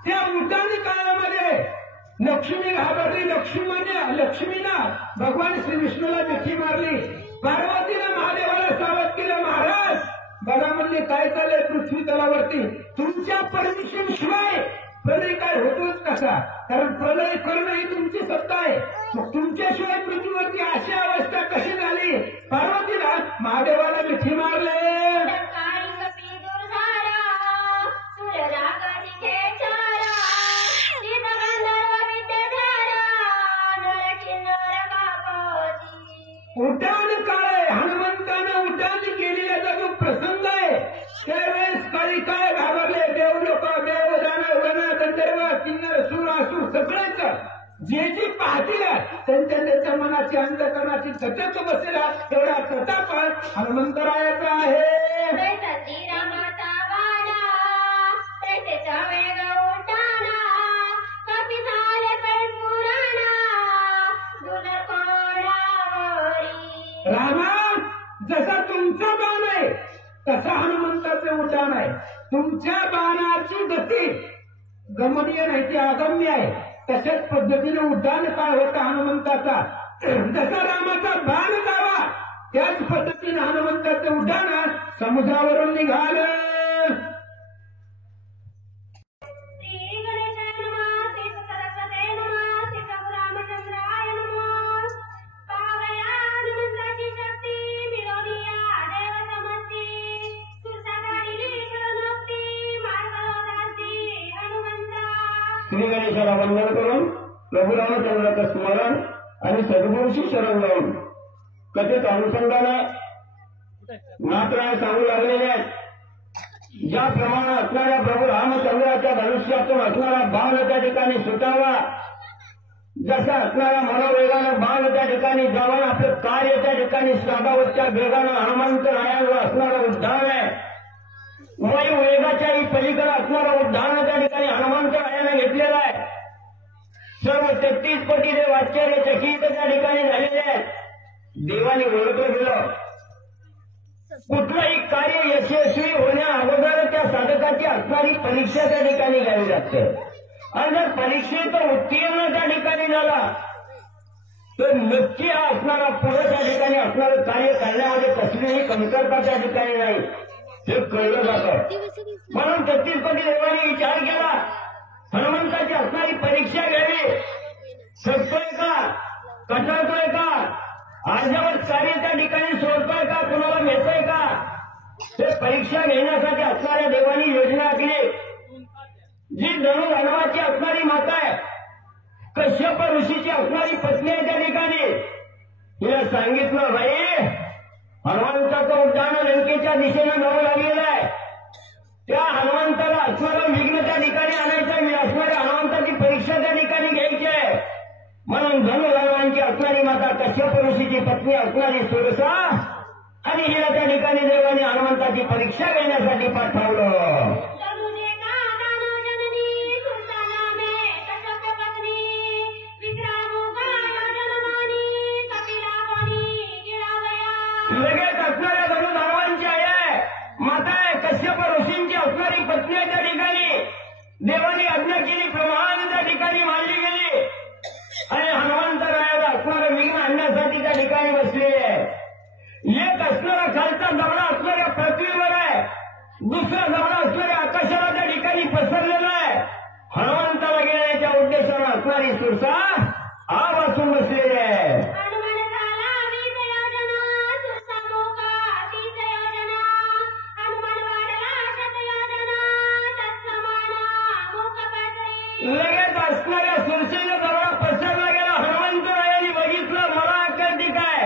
त्या उड्डाण काळामध्ये लक्ष्मी घाबरली. लक्ष्मीनं भगवान श्री विष्णूला मिठी मारली. पार्वतीनं महादेवाला सावध केलं, महाराज बघा म्हणजे काय चाललंय पृथ्वी तलावरती, तुमच्या परमिशन शिवाय प्रलय काय होतोच कसा, कारण प्रलय करणं ही तुमची सत्ता आहे. मग तुमच्याशिवाय पृथ्वीवरती अशी अवस्था कशी झाली. पार्वतीला महादेवाला मिठी मारले. काळी कपी दूर झाला, सूर्यरागाची खेचारा, शीतगंधर्व विद्याधारा, नरकिन्नर कापती. उड्डाण काळ हनुमंतानं उड्डाण केलेल्याचा जो प्रसंग आहे त्यावेळेस काळी काय घाबरले. देवलोक, देवदानव, वन, गंधर्व, किन्नर, सूर, असुर सगळेच जे पाहतील त्यांच्या मनाची अंधकरणाची गटक बसेला. एवढा प्रताप हनुमंतरायाचा आहे. संधी रामाचा वाडा, तुमच्या बाणाची गती गमनीय नाही ती अगम्य आहे. तशाच पद्धतीने उड्डाण काळ होता हनुमंताचा. जसा रामाचा बाण जावा त्याच पद्धतीने हनुमंताचं उड्डाण समुद्रावरून निघालं. श्री गणेशाय नमः, श्री सरस्वते नमः, श्री प्रभू रामचंद्राय नमः. पावया हनुमंताची शक्ती, मिळवूया देव समस्ती. सुरसागारी शरणोक्ती, मार्ग होतास्ती हनुमंता. श्री गणेशाला वंदन करून प्रभू रामचंद्राचं स्मरण आणि सद्गुरूशी शरण लावून कथेच अनुषंगाने मात्र सांगू लागलेले आहेत. ज्याप्रमाणे असणाऱ्या प्रभू रामचंद्राच्या धनुष्यातून असणारा बाण त्या ठिकाणी सुटावा, जसा असणाऱ्या मनोवेगानं बाण त्या ठिकाणी जावं, आपलं कार्य त्या ठिकाणी साधावं, त्या वेगानं हनुमंतरायांवर असणारं उड्डाण आहे. वायू वेगाच्याही पलीकडे असणारं उड्डाण त्या ठिकाणी हनुमंतरायानं घेतलेलं आहे. सर्व 33 कोटी देव आश्चर्यचकित त्या ठिकाणी झालेले आहेत. देवाने ओळखलं गेलं कुठलंही कार्य यशस्वी होण्या अगोदर त्या साधकाची असणारी परीक्षा त्या ठिकाणी घ्यावी लागते. आणि जर परीक्षेत उत्तीर्ण त्या ठिकाणी झाला तर नक्की हा असणारा पुढे त्या ठिकाणी असणारं कार्य करण्यामध्ये कसलीही कमतरता त्या ठिकाणी नाही हे कळलं जातं. म्हणून 33 कोटी देवाने विचार केला हनुमंताची असणारी परीक्षा घ्यावी. शकतोय का, कटाळतोय का, अर्धवट कार्य त्या ठिकाणी सोडतोय का, कुणाला नेतोय का, हे परीक्षा घेण्यासाठी असणाऱ्या देवानी योजना आखली. जी धनुर्धर्माची असणारी माता आहे, कश्यप ऋषीची असणारी पत्नी आहे त्या ठिकाणी, तिला सांगितलं बाई हनुमंताचं उड्डाण लंकेच्या दिशेनं जाऊ लागलेलं आहे. त्या हनुमंताला असणारं विघ्न त्या ठिकाणी आणायचं, असणाऱ्या हनुमंताची परीक्षा त्या ठिकाणी घ्यायची आहे. म्हणून धनुर्धर्मांची असणारी माता कश्यप ऋषीची पत्नी असणारी सुरसा आणि हिला त्या ठिकाणी देवाने हनुमंताची परीक्षा घेण्यासाठी पाठवलं. लगेच असणाऱ्या धनुर्धर्मांची आई आहे, माता आहे, कश्यप ऋषींची असणारी पत्नी आहे त्या ठिकाणी. देवाने आज्ञा केली, प्रमाण त्या ठिकाणी मानली गेली आणि हनुमंतरायाला असणारं विघ्न आणण्यासाठी त्या ठिकाणी बसलेली आहे. एक असणारा खालचा जबडा असणाऱ्या पृथ्वीवर आहे, दुसरा जबडा असणाऱ्या आकाशाला त्या ठिकाणी पसरलेला आहे. हनुमंताला घेण्याच्या उद्देशानं असणारी सुरसा आ वाचून बसलेली आहे. लगेच असणाऱ्या सुरसेला जवळ पसरला गेला. हनुमंतरायांनी बघितलं मला अक्कल काय.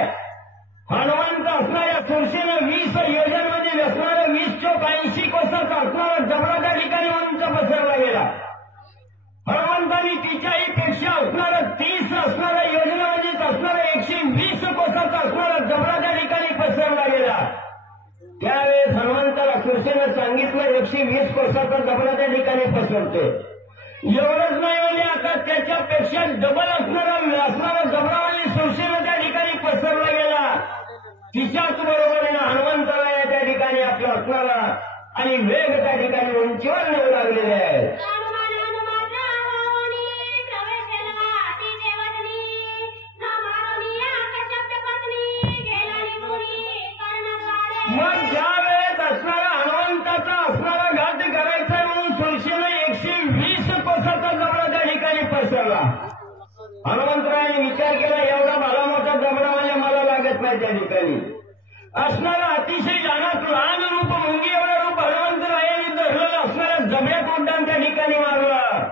हनुमंत असणाऱ्या सुरसेनं 20 योजनामध्ये असणारं 20 चौक 80 कोसाचा असणारा जबडा त्या ठिकाणी उंच पसरला गेला. हनुमंतांनी तिच्याही पेक्षा असणारं 30 असणाऱ्या योजनामध्येच असणारा 120 कोसाचा असणारा जबडा त्या ठिकाणी पसरला गेला. त्यावेळेस हनुमंताला सुरसेनं सांगितलं 120 कोसाचा जबडा त्या ठिकाणी पसरते. एवढंच नाही म्हणजे आता त्याच्यापेक्षा डबल असणारा जबडावाली सुरसेनं त्या ठिकाणी पसरला गेला. तिच्याच बरोबरीनं हनुमंतराया त्या ठिकाणी आपला असणारा आणि वेग त्या ठिकाणी उंचीवर नेऊ लागलेले आहेत. मग ज्या वेळेस असणारा हनुमंताचा असणारा घात करायचा म्हणून सुरसेनं 120 कोसाचा जबडा त्या ठिकाणी पसरला. हनुमंतरायाने विचार केला एवढा भला मोठा जबडा म्हणजे मला लागत नाही. त्या ठिकाणी असणारा अतिशय लहान रूप मुंगी एवढं रूप हनुमंतरायांनी धरलेलं असणाऱ्या जबड्यात उड्डाण त्या ठिकाणी मारलं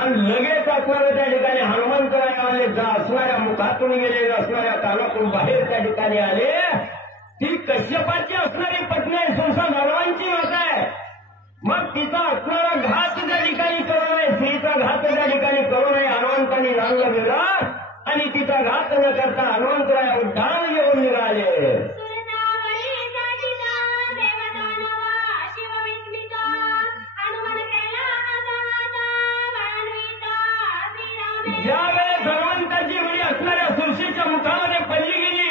आणि लगेच असणारं त्या ठिकाणी हनुमंतरायाने असणाऱ्या मुखातून गेलेले असणाऱ्या कानातून बाहेर त्या ठिकाणी आले. ती कश्यपाची असणारी पत्नी आहे, सुरसा धर्मांची माता आहे. मग तिचा असणारा घात त्या ठिकाणी करू नये, स्त्रीचा घात त्या ठिकाणी करू नये हनुमंतांनी जाणलं गेलं आणि तिचा घात न करता हनुमंतराया उड्डाण घेऊन निघाले. ज्यावेळेस हनुमंताची मुली असणाऱ्या सुरसेच्या मुखामध्ये पडली गेली,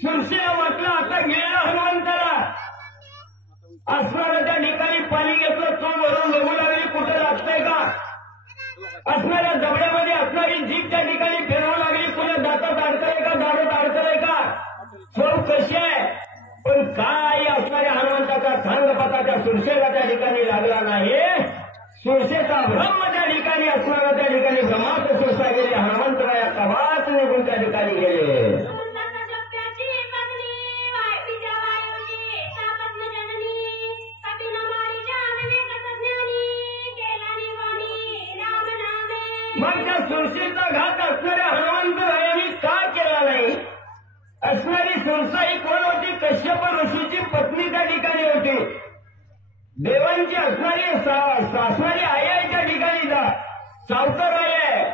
सुरसेला वाटलं आता गेलं हनुमंताला. असणारं त्या ठिकाणी पाणी घेतलं चूल भरून बघू लागली कुठं लागतंय का. असणाऱ्या जबड्यामध्ये असणारी जीभ त्या ठिकाणी फिरवू लागली. कुठे दातात अडकलंय का, दाढत अडकलंय का, चव कशी आहे. पण काय असणाऱ्या हनुमंताचा थांगपताच्या सुरसेला त्या ठिकाणी लागला नाही. सुरसेचा ब्रह्म त्या ठिकाणी असणारा त्या ठिकाणी ब्रह्मात सुरसा गेले. हनुमंतराया कवाच निघून त्या ठिकाणी गेले. मग त्या सुरसेचा घात असणाऱ्या हनुमंतरायांनी का केला नाही. असणारी सुरसा ही कोण होती. कश्यप ऋषीची पत्नी त्या ठिकाणी होती. देवांची असणारी आई आहे त्या ठिकाणी सावतर आहे.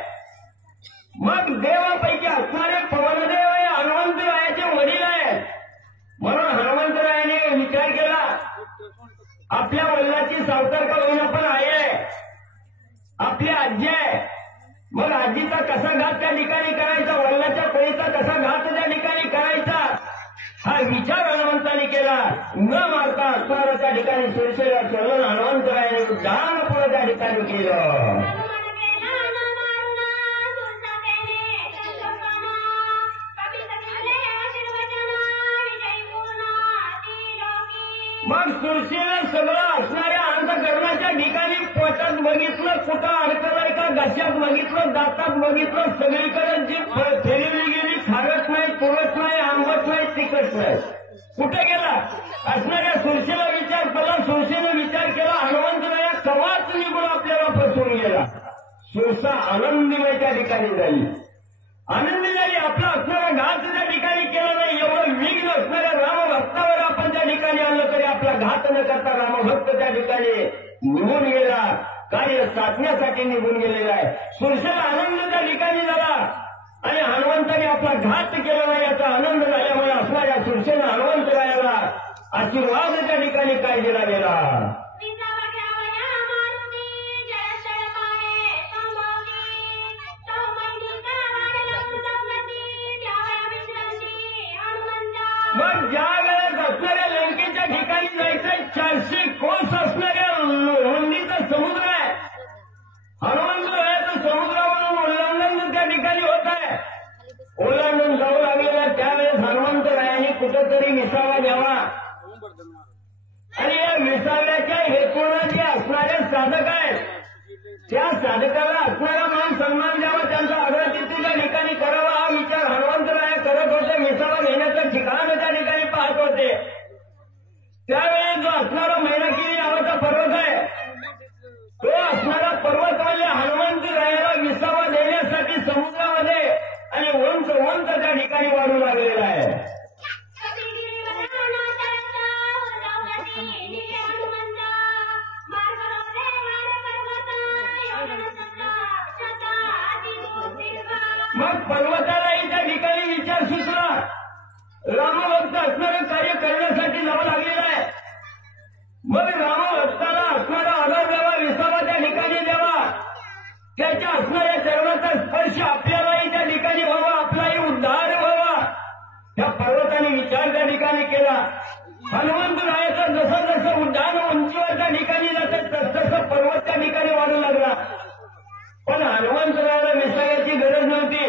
मग देवापैकी असणारे पवनदेव हे हनुमंतरायाचे वडील आहेत. म्हणून हनुमंतरायाने विचार केला आपल्या वडिलाची सावतर का होईना पण आई आहे, आपली आजी आहे. मग आजीचा कसा घात त्या ठिकाणी करायचा, वडिलाच्या कोळीचा कसा घात त्या ठिकाणी करायचा, हा विचार हनुमंताने केला. न मारता असणारा त्या ठिकाणी सुरसेला चलन हनुमंतरायाने दान पुढे त्या ठिकाणी केलं. मग सुरसेला सगळं असणाऱ्या अंतःकरणाच्या ठिकाणी पोटात बघितलं कुठं अडकलंय का, घशात बघितलं, दातात बघितलं, सगळीकडे जी फेरवली गेली. खारट नाही, तुरट नाही, आंबट नाही, तिखट नाही. कुठे गेला असणाऱ्या सुरसेला विचार केला. सुरसेनं विचार केला हनुमंतराया कवाच निघून आपल्याला फसवून गेला. सुरसा आनंदीमय त्या ठिकाणी झाली, आनंदी झाली. आपला असणारा घात त्या ठिकाणी केला नाही. एवढं विघ्न असणाऱ्या रामभक्तावर आपण त्या ठिकाणी आणलं तरी आपला घात न करता रामभक्त त्या ठिकाणी निघून गेला. कार्य साधण्यासाठी निघून गेलेला आहे. सुरसेला आनंद त्या ठिकाणी झाला आणि हनुमंताने आपला घात केला नाही याचा आनंद झाल्यामुळे असणाऱ्या सुरसेला हनुमंतरायाला आशीर्वाद त्या ठिकाणी काय दिला गेला. मग ज्या वेळेस असणाऱ्या लंकेच्या ठिकाणी जायचं 400 कोस असणाऱ्या रुंदीचा समुद्र आहे. हनुमंतरायाचं समुद्रावरून उल्लंघन त्या ठिकाणी होत आहे. ओलांडून जाऊ लागलेला त्यावेळेस हनुमंतरायाने कुठंतरी विसावा घ्यावा आणि या विसाव्याच्या हेतून जे असणारे साधक आहेत त्या साधकाला असणारा मान सन्मान द्यावा, त्यांचा आदरातिथ्य त्या ठिकाणी करावा हा विचार हनुमंतराया करत होते. विसावा घेण्याचं ठिकाण त्या ठिकाणी पाहत होते. त्यावेळी जो असणारा मैनाकिरी नावाचा पर्वत आहे तो असणारा पर्वत म्हणजे हनुमंतरायाला विसावा देण्यासाठी समुद्रामध्ये आणि उंच त्या ठिकाणी वाढू लागलेला आहे. मग पर्वतालाही त्या ठिकाणी विचार सुचला. रामभक्त असणारं कार्य करण्यासाठी जावं लागलेलं आहे. मग रामभक्ताला असणारा आदर द्यावा, विसावा त्या ठिकाणी द्यावा, त्याच्या असणाऱ्या चरणाचा स्पर्श आपल्यालाही त्या ठिकाणी व्हावा, आपलाही उद्धार व्हावा. त्या पर्वताने विचार त्या ठिकाणी केला. हनुमंतरायाचं जसं जसं उड्डाण उंचीवर त्या ठिकाणी जातं तसं पर्वत त्या ठिकाणी वाढू लागला. पण हनुमंतरायाला विसाव्याची गरज नव्हती.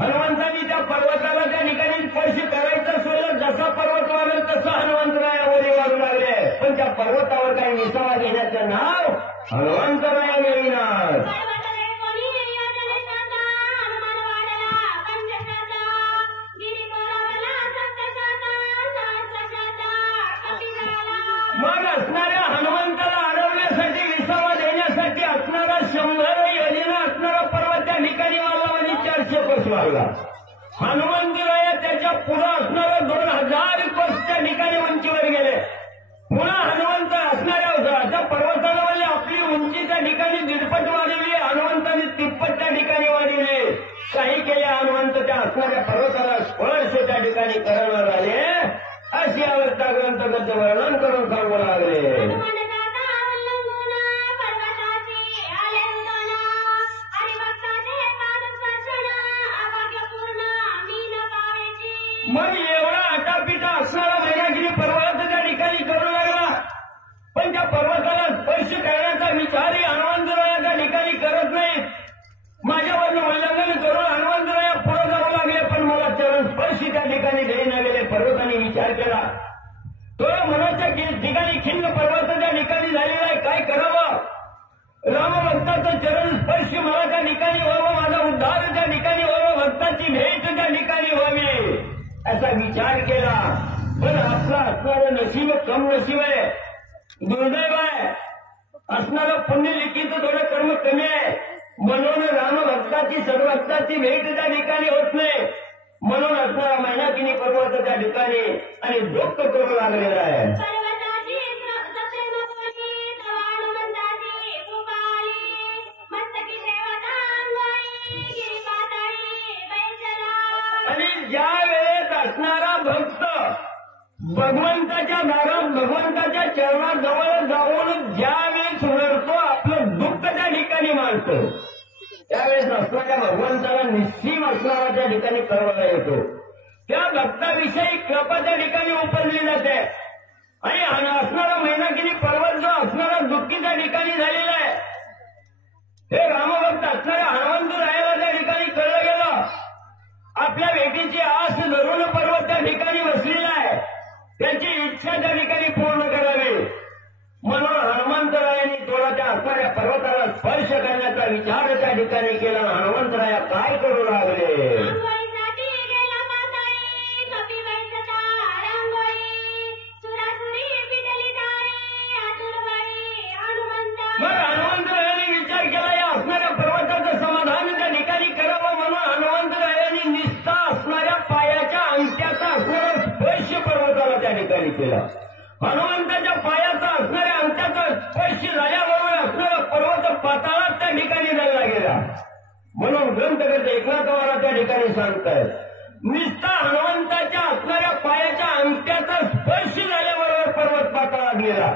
हनुमंतांनी त्या पर्वताला त्या ठिकाणी स्पर्श करायचं सोडलं. जसा पर्वत वाढेल तसं हनुमंतराया वरी वाढू लागले. पण त्या पर्वतावर काही विसावा घेण्याचं नाव हनुमंतराया येईनार. मग असणाऱ्या हनुमंताला अडवण्यासाठी विसावा देण्यासाठी असणारा 100 योजना असणारा पर्वत त्या ठिकाणी वाढला म्हणजे 400 कोस वाढला. हनुमंतराया त्याच्या पुढे असणारा 2000 कोस त्या ठिकाणी उंचीवर गेले. पुन्हा हनुमंत असणाऱ्या त्या पर्वताला म्हणजे आपली उंची त्या ठिकाणी 1.5 वाढवली. हनुमंताने 3 त्या ठिकाणी वाढवली. काही केले हनुमंत त्या असणाऱ्या पर्वताला स्पर्श त्या ठिकाणी करणार आले. अशी अवस्था ग्रंथगत वर्णन करून सांगू लागले. मग एवढा आटापिटा असणारा मैनागिरी पर्वत त्या ठिकाणी करू लागला. पण त्या पर्वताला स्पर्श रामभक्ताचं चरण स्पर्श मला त्या ठिकाणी व्हावं, माझा उद्धार त्या ठिकाणी व्हावं, भक्ताची भेट त्या ठिकाणी व्हावी असा विचार केला. पण आपलं असणारं नशीब कम नशीब आहे, दुर्दैव आहे. असणारं पुण्य लिखित थोडं कर्म कमी आहे, म्हणून रामभक्ताची सर्वभक्ताची भेट त्या ठिकाणी होत नाही. म्हणून असणारा मैनाकिनी पर्वत त्या ठिकाणी आणि दुःख करू लागलेला आहे. आणि ज्या वेळेस असणारा भक्त भगवंताच्या दारात भगवंताच्या चरणाजवळ जाऊन ज्या वेळेस रडतो, आपलं दुःख त्या ठिकाणी मांडतो, त्यावेळेस असणाऱ्या भगवंताला निश्चिम असणारा त्या ठिकाणी कळवला येतो. त्या भक्ताविषयी कृपा त्या ठिकाणी उपजली जाते. आणि असणारा मैनाकिनी पर्वत जो असणारा दुःखी त्या ठिकाणी झालेला आहे, हे रामभक्त असणाऱ्या हनुमंतरायाला त्या ठिकाणी कळलं गेलं. आपल्या भेटीची आस धरून पर्वत त्या ठिकाणी बसलेला आहे, त्याची इच्छा त्या ठिकाणी पूर्ण करावी. म्हणून हनुमंतरायांनी थोडा त्या असणाऱ्या पर्वताला स्पर्श करण्याचा विचार त्या ठिकाणी केला. हनुमंतराया काय करू लागले? मग हनुमंतरायांनी विचार केला, या असणाऱ्या पर्वताचं समाधान त्या ठिकाणी करावं. म्हणून हनुमंतरायांनी निस्ता असणाऱ्या पायाच्या अंगठ्याचा असणारा स्पर्श पर्वताला त्या ठिकाणी केला. हनुमंताच्या पायाचा असणाऱ्या अंगठ्याचा स्पर्श झाल्याबरोबर असणारा पर्वत पाताळात त्या ठिकाणी जायला गेला. म्हणून ग्रंथकर्ते एकनाथवारा त्या ठिकाणी सांगतायत, निस्ता हनुमंताच्या असणाऱ्या पायाच्या अंगठ्याचा स्पर्श झाल्याबरोबर पर्वत पाताळात गेला.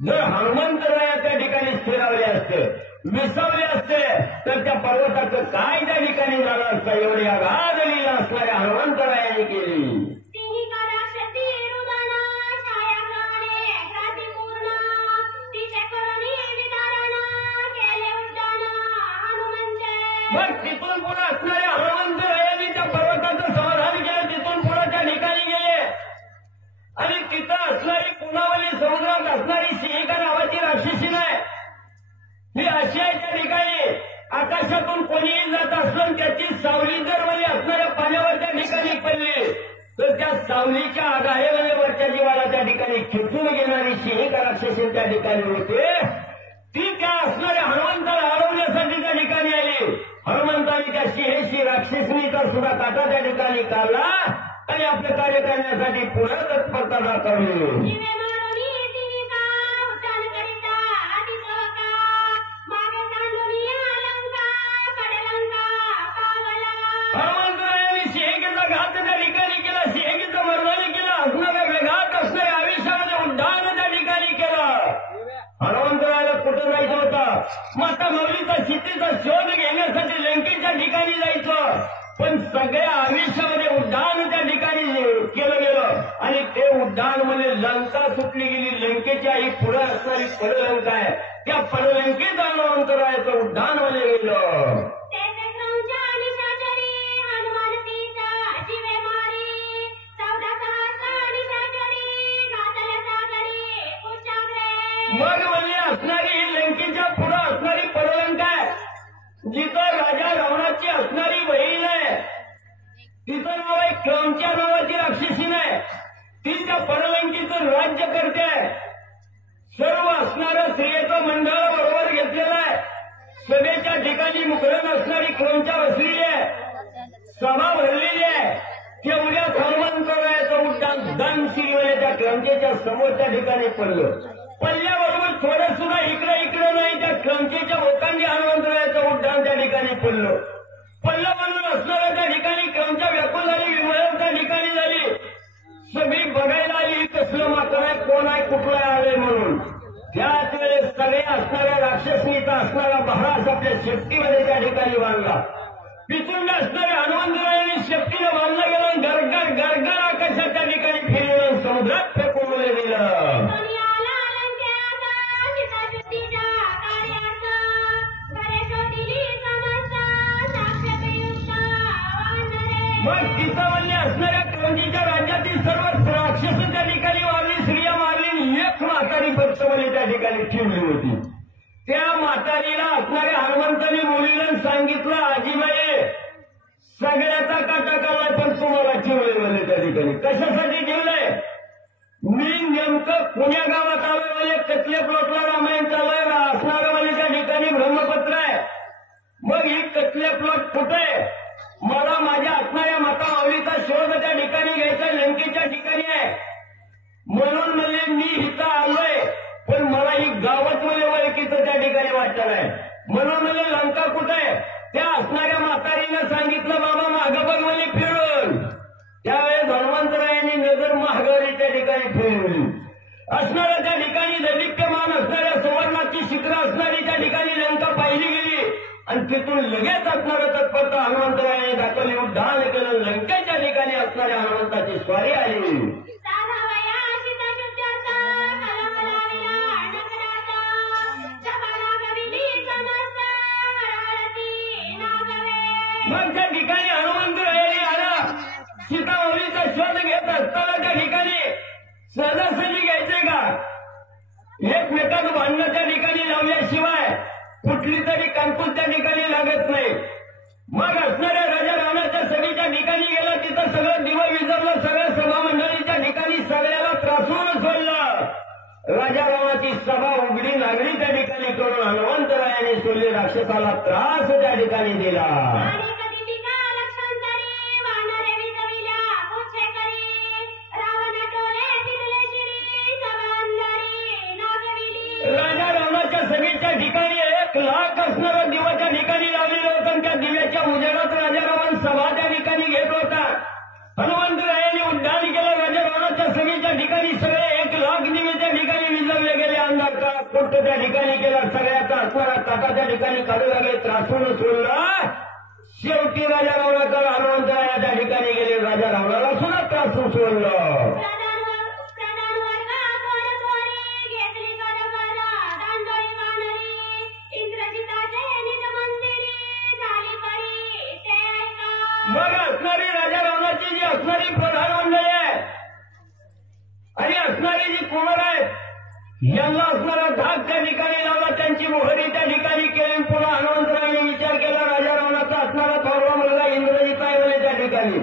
जर हनुमंतराया त्या ठिकाणी स्थिरावले असते, विसावले असते, तर त्या पर्वताचं काय त्या ठिकाणी झालं असतं. एवढी अगाध लीला असणाऱ्या हनुमंतरायाने केली. मग तिथून पुन्हा असणाऱ्या हनुमंतरायांनी त्या पर्वताचं समाधान केलं. तिथून पुन्हा त्या ठिकाणी गेले आणि तिथं असणारी पुनावली समुद्रात असणारी सिंहिका नावाची राक्षसी नाही, ही अशी आहे त्या ठिकाणी आकाशातून कोणीही जात असलं त्याची सावली जर म्हणजे असणाऱ्या पाण्यावर त्या ठिकाणी पडली तर त्या सावलीच्या आगाहेमध्ये वरच्या जीवाला त्या ठिकाणी खेचून घेणारी सिंहिका राक्षसी त्या ठिकाणी होते. ती त्या असणाऱ्या हनुमंताला अडवण्यासाठी त्या ठिकाणी आली. हनुमंताने त्या सिंहेशी राक्षसनीचा सुद्धा काटा त्या ठिकाणी काढला आणि आपलं कार्य करण्यासाठी पुन्हा तत्परता दाखवली. हनुमंतरायांनी सिंहिकेचा घात त्या ठिकाणी केला, सिंहिकेचं मर्दानी केलं, असणाऱ्या वेगात असणाऱ्या आयुष्यामध्ये उड्डाण त्या ठिकाणी केलं. हनुमंतरायाला कुठं जायचं होतं? माता मौलीचा सीतेचा शोध घेण्यासाठी लंकेच्या ठिकाणी जायचं, पण सगळ्या आयुष्यामध्ये उड्डाण त्या ठिकाणी केलं गेलं आणि ते उड्डाण म्हणजे लंका सुटली गेली. लंकेच्या ही पुढे असणारी पडलंका आहे, त्या पडलंकेत हनुमंतरायाचं उड्डाण म्हणजे गेलं. मग म्हणजे असणारी ही लंकेच्या पुढे असणारी पडलंका आहे, जिथं राजा रावणाची असणारी बहीण आहे, तिचं नाव आहे क्रौंच्या नावाची राक्षसी नाही, ती त्या पडलंकीचं राज्य करते. सर्व असणारं स्त्रियेचं मंडळ बरोबर घेतलेलं आहे. सभेच्या ठिकाणी मुखरण असणारी क्रौंच्या बसलेली आहे, सभा भरलेली आहे. तेवढ्याच हनुमंतरायाचं उड्डाण दानशिरीमध्ये त्या क्रौंचेच्या समोर त्या ठिकाणी पडलं. पडल्याबरोबर थोडं सुद्धा इकडे नाही, त्या क्रंचेच्या भोकांनी हनुमंतरायाचं उड्डाण त्या ठिकाणी पडलं. पडलं म्हणून असणाऱ्या त्या ठिकाणी क्रंचा व्याकुळ झाली, विमळण त्या ठिकाणी झाली. सगळी बघायला आली कसलं मात्र आहे, कोण आहे, कुठलं आलंय म्हणून. त्याच वेळेस सगळे असणाऱ्या राक्षसनीचा असणारा महाराज आपल्या शेपटीमध्ये त्या ठिकाणी बांधला. पितुंड असणाऱ्या हनुमंतरायांनी शेपटीनं बांधला गेला, गरगर गरगर आकाशात त्या ठिकाणी फिरवून समुद्रात फेकून दिलं. मग तिथं म्हणले असणाऱ्या क्रंचीच्या राज्यातील सर्व राक्षस त्या ठिकाणी मारली, स्त्रिया मारली, एक म्हातारी भक्तमध्ये त्या ठिकाणी ठेवली होती. त्या म्हातारीला असणाऱ्या हनुमंतांनी मुलीला सांगितलं, आजीबाई सगळ्याचा काटा काढलाय पण तुम्हाला ठेवलंय म्हणे त्या ठिकाणी. कशासाठी ठेवलंय? मी नेमकं पुण्या गावात आलोय म्हणजे कतले प्लॉटला रामायण चालूय असणारं म्हणजे त्या ठिकाणी ब्रह्मपत्र आहे. मग ही कतले प्लॉट कुठे? मला माझ्या असणाऱ्या माता माऊलीचा शोध त्या ठिकाणी घ्यायचा, लंकेच्या ठिकाणी आहे. म्हणून म्हणजे मी इथं आलोय पण मला ही गावात म्हणजे वळखीचं त्या ठिकाणी वाटलं नाही. म्हणून म्हणजे लंका कुठे? त्या असणाऱ्या म्हातारीनं सांगितलं, बाबा मागं बघ म्हणजे फिरून. त्यावेळेस हनुमंतरायांनी नजर महागारीच्या ठिकाणी फिरवली. असणाऱ्या त्या ठिकाणी दैदिप्यमान असणाऱ्या सुवर्णाची शिखरं असणारी त्या ठिकाणी लंका पाहिली गेली आणि तिथून लगेच असणारं तत्परता हनुमंतरायाने दाखवली, उड्डाण केलं. लंकेच्या ठिकाणी असणाऱ्या हनुमंताची स्वारी आली. मग त्या ठिकाणी हनुमंतरायाने आला. सीतामाऊलीचा शोध घेत असताना त्या ठिकाणी सहजासहजी घ्यायचे का? एकमेकात भांडणं त्या ठिकाणी लावल्याशिवाय कुठली तरी कानपूर त्या ठिकाणी लागत नाही. मग असणाऱ्या राजा रावणाच्या सभेच्या ठिकाणी गेला. तिथं सगळं दिवं विजवलं. सगळ्या सभामंडळीच्या ठिकाणी सगळ्याला त्रासून सोडलं. राजा रावणाची सभा उघडी नागडी त्या ठिकाणी करून हनुमंतरायाने सोडली. राक्षसाला त्रास त्या ठिकाणी दिला. राजा रावणाच्या सभेच्या ठिकाणी 1,00,000 असणारं दिवा त्या ठिकाणी लावलेलं होतं. त्या दिव्याच्या उजेडात राजा रावण सभा त्या ठिकाणी घेत होता. हनुमंतरायाने उड्डाण केलं. राजा रावणाच्या सभेच्या ठिकाणी सगळे 1,00,000 दिवे त्या ठिकाणी विजवले गेले. अंधार काळात कुठ त्या ठिकाणी केला. सगळ्याचा असणारा काटा त्या ठिकाणी काढू लागले. त्रासून सोडला. शेवटी राजा रावणाकडे हनुमंतराया त्या ठिकाणी गेले. राजा रावणाला सुद्धा त्रासून सोडलं. मग असणारी राजा रावणाची जी असणारी प्रधान मंडळी आहे आणि असणारी जी कुमार आहेत यांना असणारा धाक त्या ठिकाणी लावला. त्यांची मोहरी त्या ठिकाणी केली. पुन्हा हनुमंतरायाने विचार केला, राजा रावणाचा असणारा थोरला मुलगा इंद्रजित आहे म्हणे त्या ठिकाणी.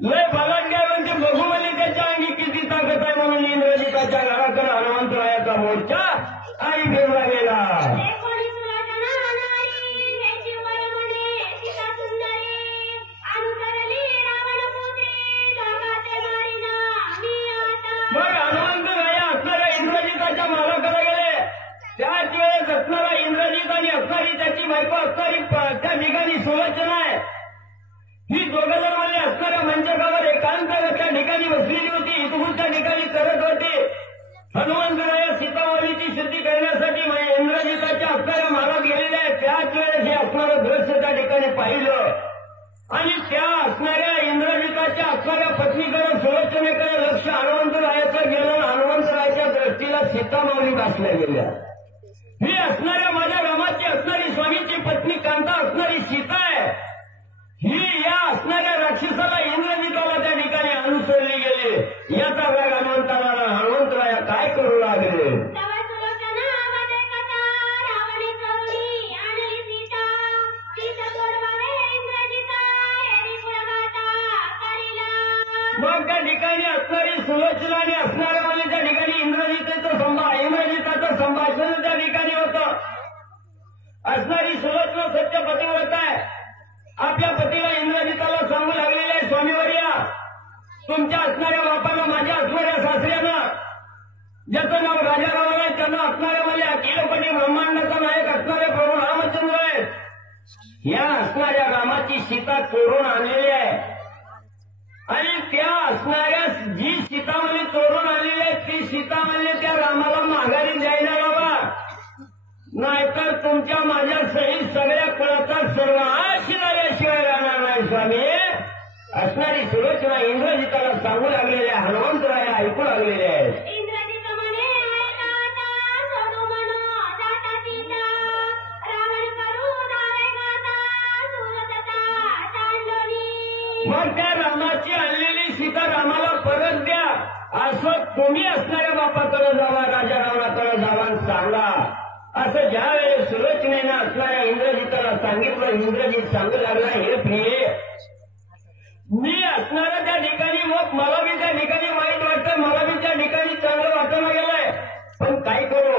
लय बलाढ्य आहे म्हणजे बघू म्हणे त्याच्या अंगी किती ताकद आहे. म्हणून इंद्रजिताच्या घराकडे हनुमंतरायाचा मोर्चा आणि फिरला गेला. मग हनुमंतराया असणाऱ्या इंद्रजिताच्या मालाकडे गेले. त्याच वेळेस असणारा इंद्रजित आणि असणारी त्याची बायको असणारी त्या ठिकाणी सुलोचना आहे. ही दोघं जण म्हणजे असणाऱ्या मंचकावर एकांत त्या ठिकाणी बसलेली होती. इथून त्या ठिकाणी करत होती. हनुमंतराया सीतामाऊलीची शुद्धी करण्यासाठी इंद्रजिताच्या असणाऱ्या मालात गेलेले आहेत. त्याच वेळेस हे असणारं दृश्य त्या ठिकाणी पाहिलं आणि त्या असणाऱ्या इंद्रजिताच्या असणाऱ्या पत्नीकडे सुलोचनेकडे लक्ष हनुमंतरायाचं गेलं. हनुमंतरायाच्या दृष्टीला सीतामाऊली भासल्या गेल्या. ही असणाऱ्या माझ्या रामाची असणारी स्वामीची पत्नी कांता असणारी सीता आहे. ही या असणाऱ्या राक्षसाला इंद्रजिताला त्या ठिकाणी अनुसरली गेली. याचा राग हनुमंताला. हनुमंतराया काय करू लागले? मग त्या ठिकाणी असणारी सुलोचना आणि असणाऱ्या म्हणजे त्या ठिकाणी इंद्रजिताचं संभाषण त्या ठिकाणी होतं. असणारी सुलोचना सत्य पतिव्रत आहे. आपल्या पतीला इंद्रजिताला सांगू लागलेले आहे, स्वामीवर्या तुमच्या असणाऱ्या बापानं माझ्या असणाऱ्या सासऱ्यानं ज्याचं नाव राजा रावण आहे त्यांना असणाऱ्या म्हणजे अखिलपती ब्रह्मांडाचा नायक असणारे प्रभू रामचंद्र आहेत. या असणाऱ्या रामाची सीता चोरून आणलेली आहे आणि त्या असणाऱ्या जी सीता म्हणजे चोरून आलेली आहे ती सीता म्हणजे त्या रामाला माघारी द्यायला बाबा, नाहीतर तुमच्या माझ्या सहित सगळ्या कुळाचा सर्वनाश झाल्याशिवाय राहणार नाही. स्वामी असणारी सुलोचना इंद्रजिताला सांगू लागलेल्या हनुमंतराया ऐकू लागलेले आहेत. मग त्या रामाची आणलेली सीता रामाला परत द्या असं तुम्ही असणाऱ्या बापाकडे जावा, राजा रावणाकडे जावा आणि सांगा. असं ज्या वेळेस सुलोचनेनं असणाऱ्या इंद्रजिताला सांगितलं, इंद्रजित सांगू लागला, हे प्रिय, मी असणाऱ्या त्या ठिकाणी, मग मला बी त्या ठिकाणी वाईट वाटतं, मला बी त्या ठिकाणी चांगलं वाटणं गेलंय, पण काय करू,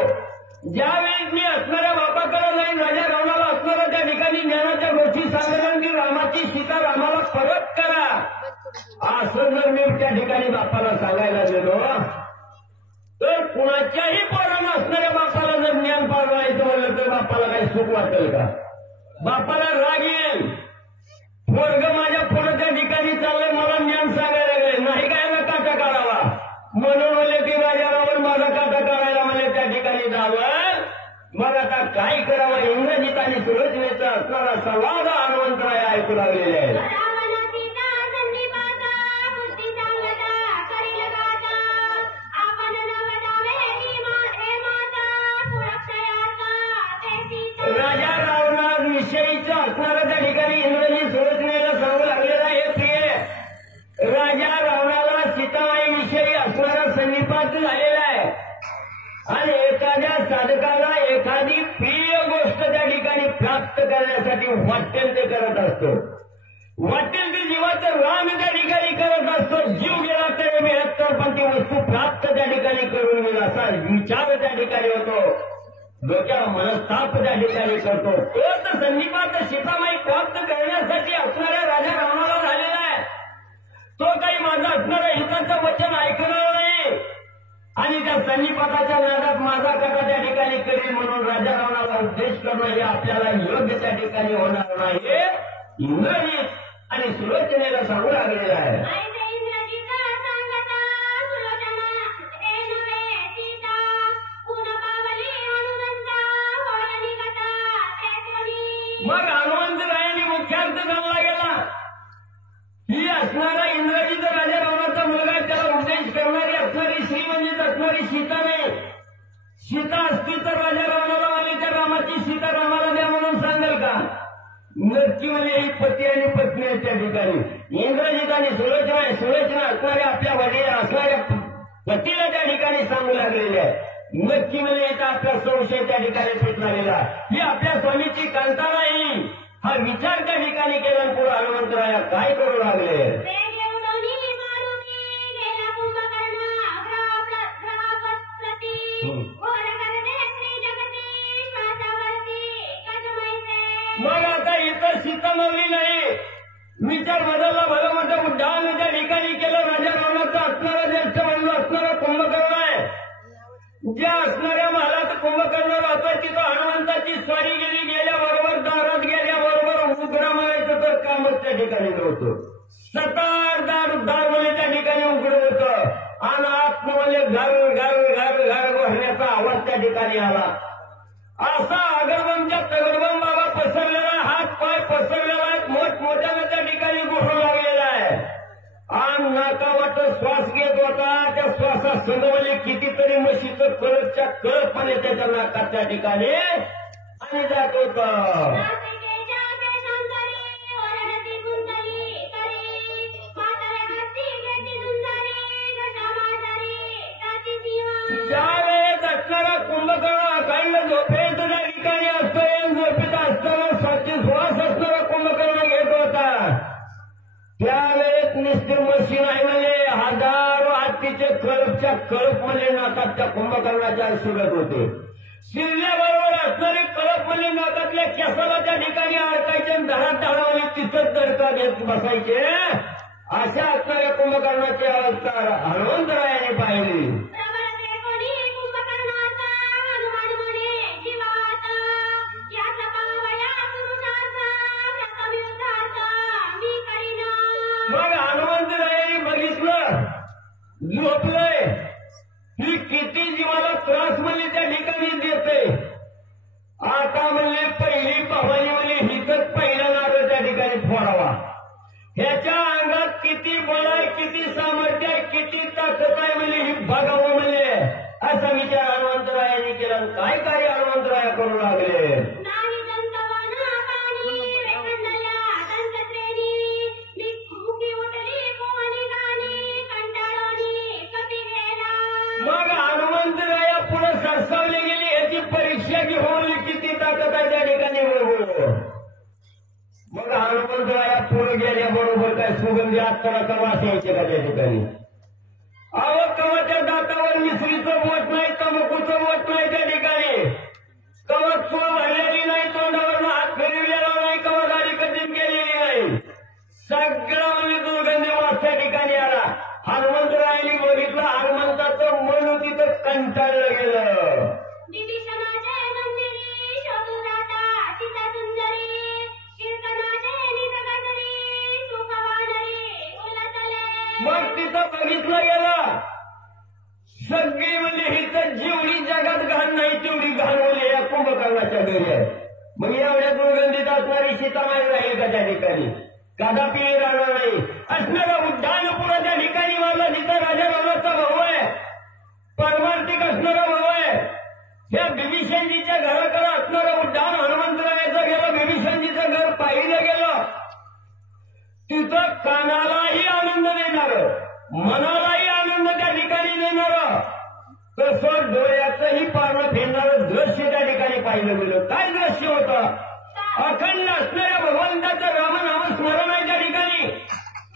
ज्यावेळेस मी असणाऱ्या बापाकडे जाईन, राजा रावणाला असणाऱ्या त्या ठिकाणी ज्ञानाच्या गोष्टी सांगणार की रामाची सीता रामाला परत करा, असं जर मी त्या ठिकाणी बापाला सांगायला गेलो तर कुणाच्याही पोरानं असणाऱ्या बापाला जर ज्ञान पाळवायचं म्हणलं तर बापाला काही सुख वाटेल का? बापाला राग येईल, वर्ग माझ्या पुढे त्या ठिकाणी चाललंय, मला ज्ञान सांगायला लागले, नाही काय ना काटा काढावा म्हणून म्हणले की राजा रावण माझा काटा काढायला मला त्या ठिकाणी जावं, मग आता काय करावं? इंग्रजीत आणि सुलोचनेचा असणारा संवाद हनुमंतराय ऐकू लागलेले आहे. राजा रावणाविषयीचं असणारा त्या ठिकाणी इंग्रजी सुलोचनेला सांगू लागलेला आहे. प्रिय राजा रावणाला सीतामाईविषयी असणारा सन्निपात झालेला आहे आणि एखाद्या साधकाला एखादी प्रिय गोष्ट त्या ठिकाणी प्राप्त करण्यासाठी वाटेल ते करत असतो, वाटेल ते जीवाचं रान त्या ठिकाणी करत असतो, जीव गेला तरी मिळत, पण ती वस्तू प्राप्त त्या ठिकाणी करून गेला असा विचार त्या ठिकाणी होतो, डोक्याला मनस्ताप त्या ठिकाणी करतो. तोच संदीपात सीतामाई प्राप्त करण्यासाठी असणाऱ्या राजा रावणाला झालेला आहे. तो काही माझं असणारं हिताचं वचन ऐकणार नाही आणि त्या संदीपाताच्या नादात माझा कथा त्या ठिकाणी करील म्हणून राजा रावणाला उद्देश करणं हे आपल्याला योग्य त्या ठिकाणी होणार नाही. इंद्रजित आणि सुलोचनेला सांगू लागलेलं आहे. मग हनुमंतरायांनी मुख्यार्थ चालला गेला. ही असणारा इंद्रजित राजा रावणाचा मुलगा, त्याला उपदेश करणारी असणारी श्री म्हणजेच असणारी सीता नाही. सीता असती तर राजा रावणाला आली तर रामाची सीता रामाला द्या म्हणून सांगेल का? नक्की म्हणजे ही पती आणि पत्नी आहे त्या ठिकाणी. इंद्रजित आणि सुलोचना असणाऱ्या आपल्या वडील असणाऱ्या पतीला त्या ठिकाणी सांगू लागलेले आहे. नक्की म्हणजे इथं आपला संशय त्या ठिकाणी पेटला गेला. ही आपल्या स्वामीची कांता नाही, हा विचार त्या ठिकाणी केला. पुढे हनुमंतराया काय करू लागले? मग आता इथं सीता नवली नाही, विचार बदलला. भलं मोठं उड्डाण त्या ठिकाणी केलं. राजा रावणाचा असणारा ज्येष्ठ बंधू असणारा कुंभकर्ण आहे. ज्या असणाऱ्या महालात कुंभकर्ण राहतोय तिथं हनुमंताची स्वारी गेली, गेल्याबरोबर दारात गेल्याबरोबर उघडा म्हणायचं तर कामच त्या ठिकाणी नव्हतं. सतार दार त्या ठिकाणी उघडं होतं आणि आतमध्ये घर घर घर घर भरण्याचा आवाज त्या ठिकाणी आला. असा अगरबमच्या तगडबम बाबा पसरलेला, हात पाय पसरलेला आहे, मोठमोठ्यानं त्या ठिकाणी घुसू लागलेला आहे आणि नाकावाट श्वास घेत होता. त्या श्वासासंगमध्ये कितीतरी म्हशीचं कळपच्या कळपणे त्याच्या नाकात त्या ठिकाणी आणि जात होतं. ज्यावेळेस असणारा कुंभकर्ण अखंड झोपेत त्या ठिकाणी असतो, झोपेत असताना साची श्वास असणारा कुंभकर्ण घेत होता. त्यावेळेस निश्चित मशीन आहे म्हणजे हजारो हत्तीचे कळपच्या कळप म्हणजे नाकात त्या कुंभकर्णाच्या शिरत होते. शिरल्याबरोबर असणारे कळप म्हणजे नाकातल्या केसाला त्या ठिकाणी अडकायचे, धरात टाळावले, तिथंच दडका घेत बसायचे. अशा असणाऱ्या कुंभकर्णाची अवस्था हनुमंतरायाने पाहिली. मग हनुमंतरायांनी बघितलं, झोपलंय, ही किती जीवाला त्रास म्हणजे त्या ठिकाणी देते. आता म्हणजे पहिली भवानी म्हणजे हिथच पहिला नारळ त्या ठिकाणी फोडावा. ह्याच्या अंगात किती बळ आहे, किती सामर्थ्य आहे, किती ताकद आहे म्हणजे ही बघावं म्हणजे असा विचार हनुमंतरायांनी केला. काय कार्य हनुमंतराया करू लागले? मग हनुमंतराया पुढे सरसावली गेली. याची परीक्षा घेऊन गेल्याबरोबर काय सुगंधी आत्ता वास यायचे का त्या ठिकाणी? अहो कवाच्या दातावर मिसरीचं बोट नाही, तंबाखूचं बोट नाही त्या ठिकाणी. कवा चूळ भरलेली नाही, तोंडावर हात फिरवलेला नाही, कवा गाडी कधीच गेलेली नाही. सगळं म्हणजे दुर्गंधी वास त्या ठिकाणी आला. हनुमंतरायांनी बघितलं, हनुमंताचं मन तिथं कंटाळलं गेलं. मग तिथं बघितलं गेलं, सगळी म्हणजे हिथं जेवढी जगात घाण नाही तेवढी घाण मुले या कुंभकर्णाच्या घरी आहे. मग एवढ्या दुर्गंधीत असणारी सीतामाई राहील का त्या ठिकाणी? कदापि राहणार नाही. असणारा उड्डाणपुराच्या ठिकाणी मला जिथं राजा रावणाचा भाऊ आहे, परमार्थिक असणारा भाऊ आहे, या बिभीषणजीच्या घराकडे असणारं उड्डाण हनुमंतरायाचं गेलं, बिभीषणजीचं घर पाहिलं गेलं. तिथं कानालाही आनंद देणार, मनालाही आनंद त्या ठिकाणी देणार, तसं डोळ्याचंही पारणं फिरणारं दृश्य त्या ठिकाणी पाहिलं गेलं. काय दृश्य होतं? अखंड असणाऱ्या भगवंताचं रामनाम स्मरण आहे त्या ठिकाणी.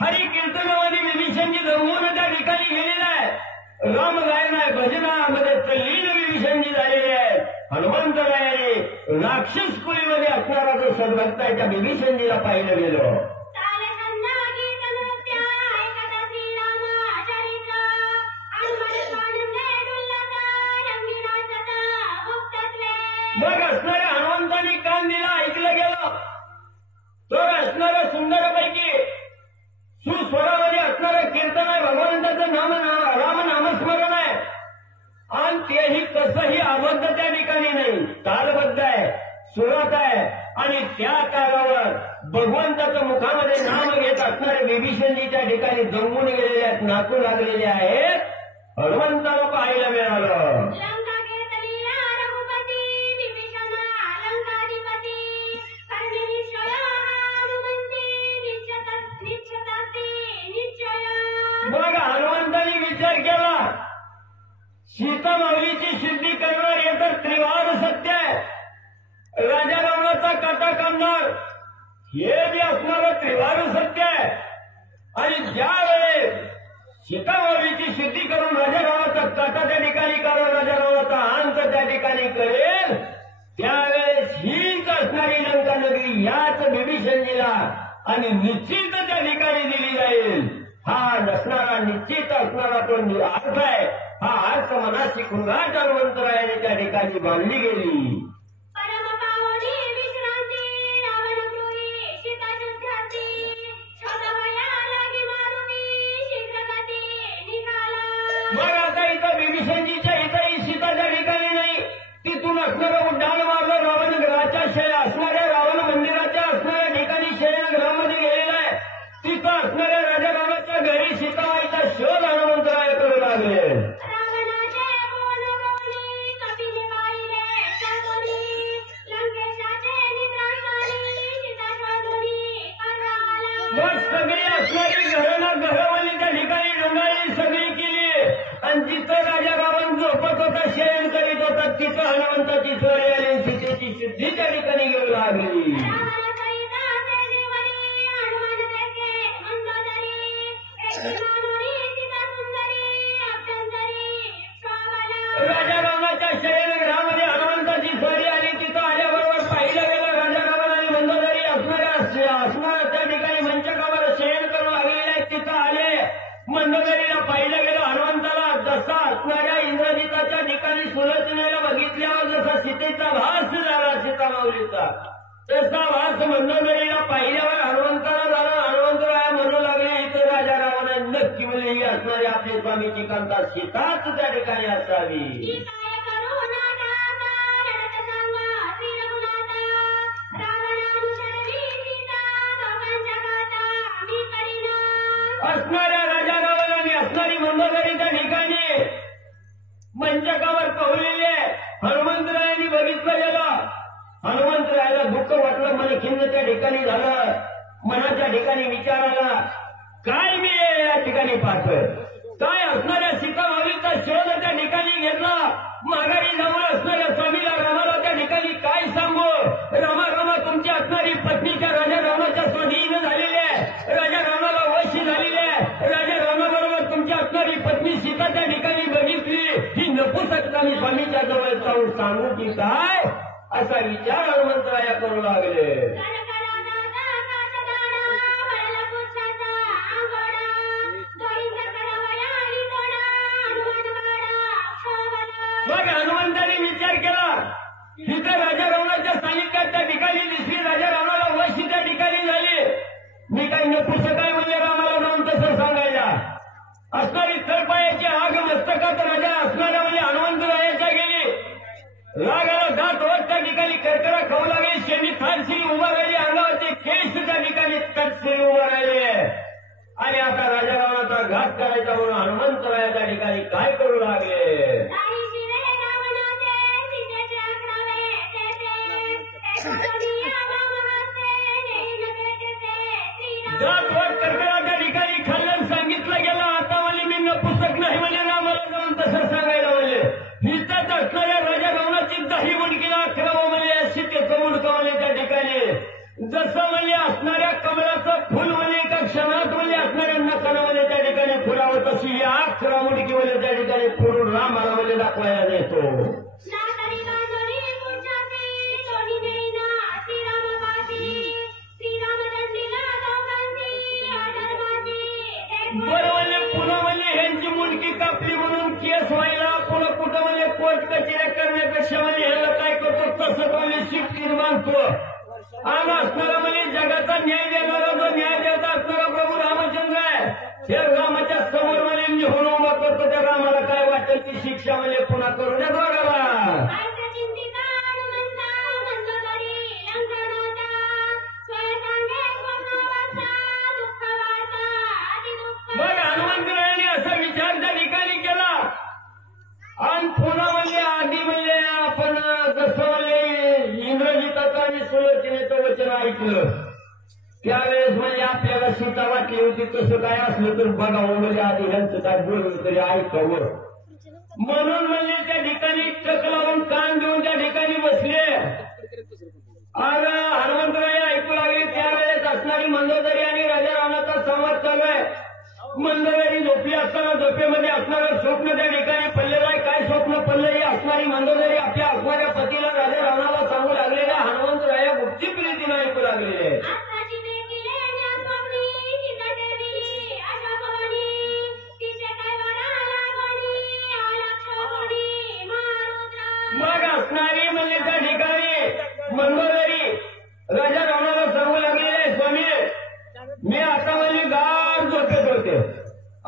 हरी कीर्तनामध्ये विभीषणजी रंगून त्या ठिकाणी गेलेला आहे. राम गायन आहे, भजनामध्ये तल्लीन विभीषणजी झालेले आहेत. हनुमंतरायाने राक्षस कुलीमध्ये असणारा जो सद्भक्त आहे त्या विभीषणजीला पाहिलं गेलं. मग असणाऱ्या हनुमंतांनी कान दिला, ऐकलं गेलं. तर असणारं सुंदरपैकी सुस्वरामध्ये असणारं कीर्तन आहे, भगवंताचं रामनामस्मरण आहे. आणि तेही कसंही अबद्ध त्या ठिकाणी नाही, तालबद्ध आहे, सुरात आहे. आणि त्या तालावर भगवंताचं मुखामध्ये नाम घेत असणारे विभीषणजी त्या ठिकाणी जमून गेलेले आहेत, नाचू लागलेले आहेत. हनुमंताला पाहायला मिळालं. मग हनुमंतांनी विचार केला, सीता माऊलीची सिद्धी करणार हे तर त्रिवार सत्य आहे. राजा रावणाचा काटा काढणार हे बी असणारं त्रिवार सत्य आहे. आणि ज्या वेळेस सीता माऊलीची सिद्धी करून राजा रावणाचा काटा त्या ठिकाणी काढून राजा रावणाचा अंत त्या ठिकाणी करेल, त्यावेळेस हीच असणारी लंका नगरी याच विभीषणजीला आणि निश्चित त्या ठिकाणी दिली जाईल. हा नसणारा निश्चित असणारा तो अर्थ आहे. हा अर्थ मनाशी खुंगाट हनुमंतरायाने त्या ठिकाणी बांधली गेली. मग आता इथं विभीषणजीच्या इथंही सीता त्या ठिकाणी नाही. तिथून असणारं उड्डाण मारलं, रावणगृहाच्या असणाऱ्या रावण मंदिराच्या असणाऱ्या ठिकाणी शयनगृहामध्ये गेलेला आहे. तिथं असणाऱ्या राजा रावणाच्या घरी सीताबाईचा शोध हनुमंतराय करू लागले. मग सगळी असणारी घरवाली त्या ठिकाणी डोंगाळी सगळी केली. आणि जिथं राजा रावण झोपत होता, शयन करीत होता, तिथं हनुमंताची चोरी आली, सीतेची सिद्धी त्या ठिकाणी घेऊ लागली. राजा रावणाच्या शयनगृहामध्ये हनुमंताची स्वारी आली. तिथं आल्याबरोबर पाहिलं गेलं, राजा रावण आणि मंदोदरी असणाऱ्या त्या ठिकाणी मंचकावर शयन करू लागलेले आहेत. तिथं आले, मंदोदरीला पाहिलं गेलं. हनुमंताला जसा असणाऱ्या इंद्रजिताच्या ठिकाणी सुलोचनेला बघितल्यावर जसा सीतेचा भास झाला सीता माऊलीचा, तसा भास मंदोदरीला पाहिल्यावर हनुमंताला झाला. हनुमंतराया म्हणू लागले, इथं राजा रावण नक्की म्हणजे ही असणारी आपली स्वामीची कांता सीताच त्या ठिकाणी असावी. असणाऱ्या राजा रावणाने असणारी मंदोदरी त्या ठिकाणी मंचकावर पाहुलेले हनुमंतरायांनी बघितलं गेलं. हनुमंतरायाला दुःख वाटलं, मन खिन्न त्या ठिकाणी झालं. मनाच्या ठिकाणी विचार आला, काय मी या ठिकाणी पाहतोय? काय असणाऱ्या सीता माऊलीचा शोध त्या ठिकाणी घेतला. माघारी जाऊन असणाऱ्या स्वामीला रामाला त्या ठिकाणी काय सांगू? रामा तुमची असणारी पत्नीच्या राजा रावणाच्या स्वाधीन झालेली आहे. सीता त्या ठिकाणी बघितली ही नपुसकता मी स्वामीच्या जवळ जाऊन सांगू की काय असा विचार हनुमंतराया करू लागले. मग हनुमंताने विचार केला तिथे राजा रावणाच्या सानिध्यात त्या ठिकाणी दिसली. राजा रावणाला वशी त्या ठिकाणी झाली. मी काही नपुसक आहे म्हणजे रामाला जाऊन तसं सांगायला असणारी तळपायाची आग मस्तकात राजा असणाऱ्या म्हणजे हनुमंतरायाच्या गेली. रागाला दात होत त्या ठिकाणी करकरा खाऊ लागले. शेणी थानशिरी उभा राहिली. अंगावरचे केस त्या ठिकाणी तटशिरी उभा राहिले. आणि आता राजा रावणाचा घात करायचा म्हणून हनुमंतराया त्या ठिकाणी काय करू लागले. जात वाट करकरा त्या ठिकाणी खाल्लं सांगितलं गेलं. आता म्हणजे मी नपुसक नाही म्हणजे रामाला जाऊन तसं सांगायला म्हणजे हिच्यात असणाऱ्या राजा रावणाची 10 मुंडकीला 11 म्हणजे सीतेचं मुंडकं म्हणजे त्या ठिकाणी जसं म्हणजे असणाऱ्या कमळाचं फुल म्हणजे एका क्षणात म्हणजे असणाऱ्या नकानं म्हणजे त्या ठिकाणी फुलावं तशी या 11 मुंडकी म्हणजे त्या ठिकाणी फुलून रामाला म्हणजे दाखवायला देतो. बरं म्हणजे पुन्हा म्हणजे ह्यांची मुंडकी कापली म्हणून केस व्हायला पुन्हा कुठं म्हणजे कोर्ट कचेऱ्या करण्यापेक्षा म्हणजे ह्याला काय करतो तसंच म्हणजे शिफ्टीत बांधतो. आणि असणारा म्हणजे जगाचा न्याय देणारा जो न्याय देवता असणारा प्रभू रामचंद्र आहे हे रामाच्या समोर म्हणजे निहून उभा करतो. त्या रामाला काय वाटेल ती शिक्षा म्हणजे पुन्हा करू द्या दोघाला. मग हनुमंतरायाने असा विचार त्या ठिकाणी केला. आणि पुन्हा म्हणजे आधी म्हणजे आपण जसं म्हणजे इंग्रजीचं आणि सुलोचनेचं वचन ऐकलं त्यावेळेस म्हणजे आपल्याला सीता वाटली होती तसं काय असलं तर बघावं म्हणजे आधी ह्यांचं काय बोललं तरी ऐकावं म्हणून म्हणजे त्या ठिकाणी टक लावून कान देऊन त्या ठिकाणी बसले. आणि हनुमंतराय ऐकू लागले. त्यावेळेस असणारी मंदोदरी आणि राजा रावणाचा संवाद चालू आहे. मंदोदरी झोपली असताना झोपेमध्ये असणारं स्वप्न त्या ठिकाणी पडलेलं आहे. काय स्वप्न पडलं ही असणारी मंदोदरी आपल्या असणाऱ्या पतीला राजा रावणाला सांगू लागलेल्या हनुमंतराया गुप्ती प्रीतीनं ऐकू लागलेले. मग असणारी म्हणजे त्या ठिकाणी मंदोदरी राजा रावणाला सांगू लागलेले स्वामी मी आता म्हणजे गाढ झोपेत होते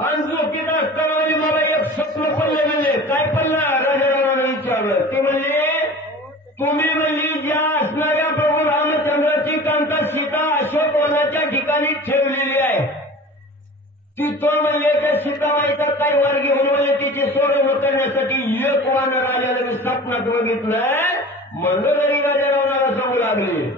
आणि झोपेत असताना म्हणजे मला एक स्वप्न पडलं म्हणजे काय पडलं राजा रावणाने विचारलं. ते म्हणजे तुम्ही म्हणजे ज्या असणाऱ्या प्रभू रामचंद्राची कांता सीता अशोकवनाच्या ठिकाणी ठेवलेली आहे तिथं म्हणजे त्या सीताबाईचा काही वार घेऊन म्हणजे तिची सोडवणूक करण्यासाठी एक वानर आलेलं मी स्वप्नात बघितलंय. मंदोदरी राजा रावणाला सांगू लागली.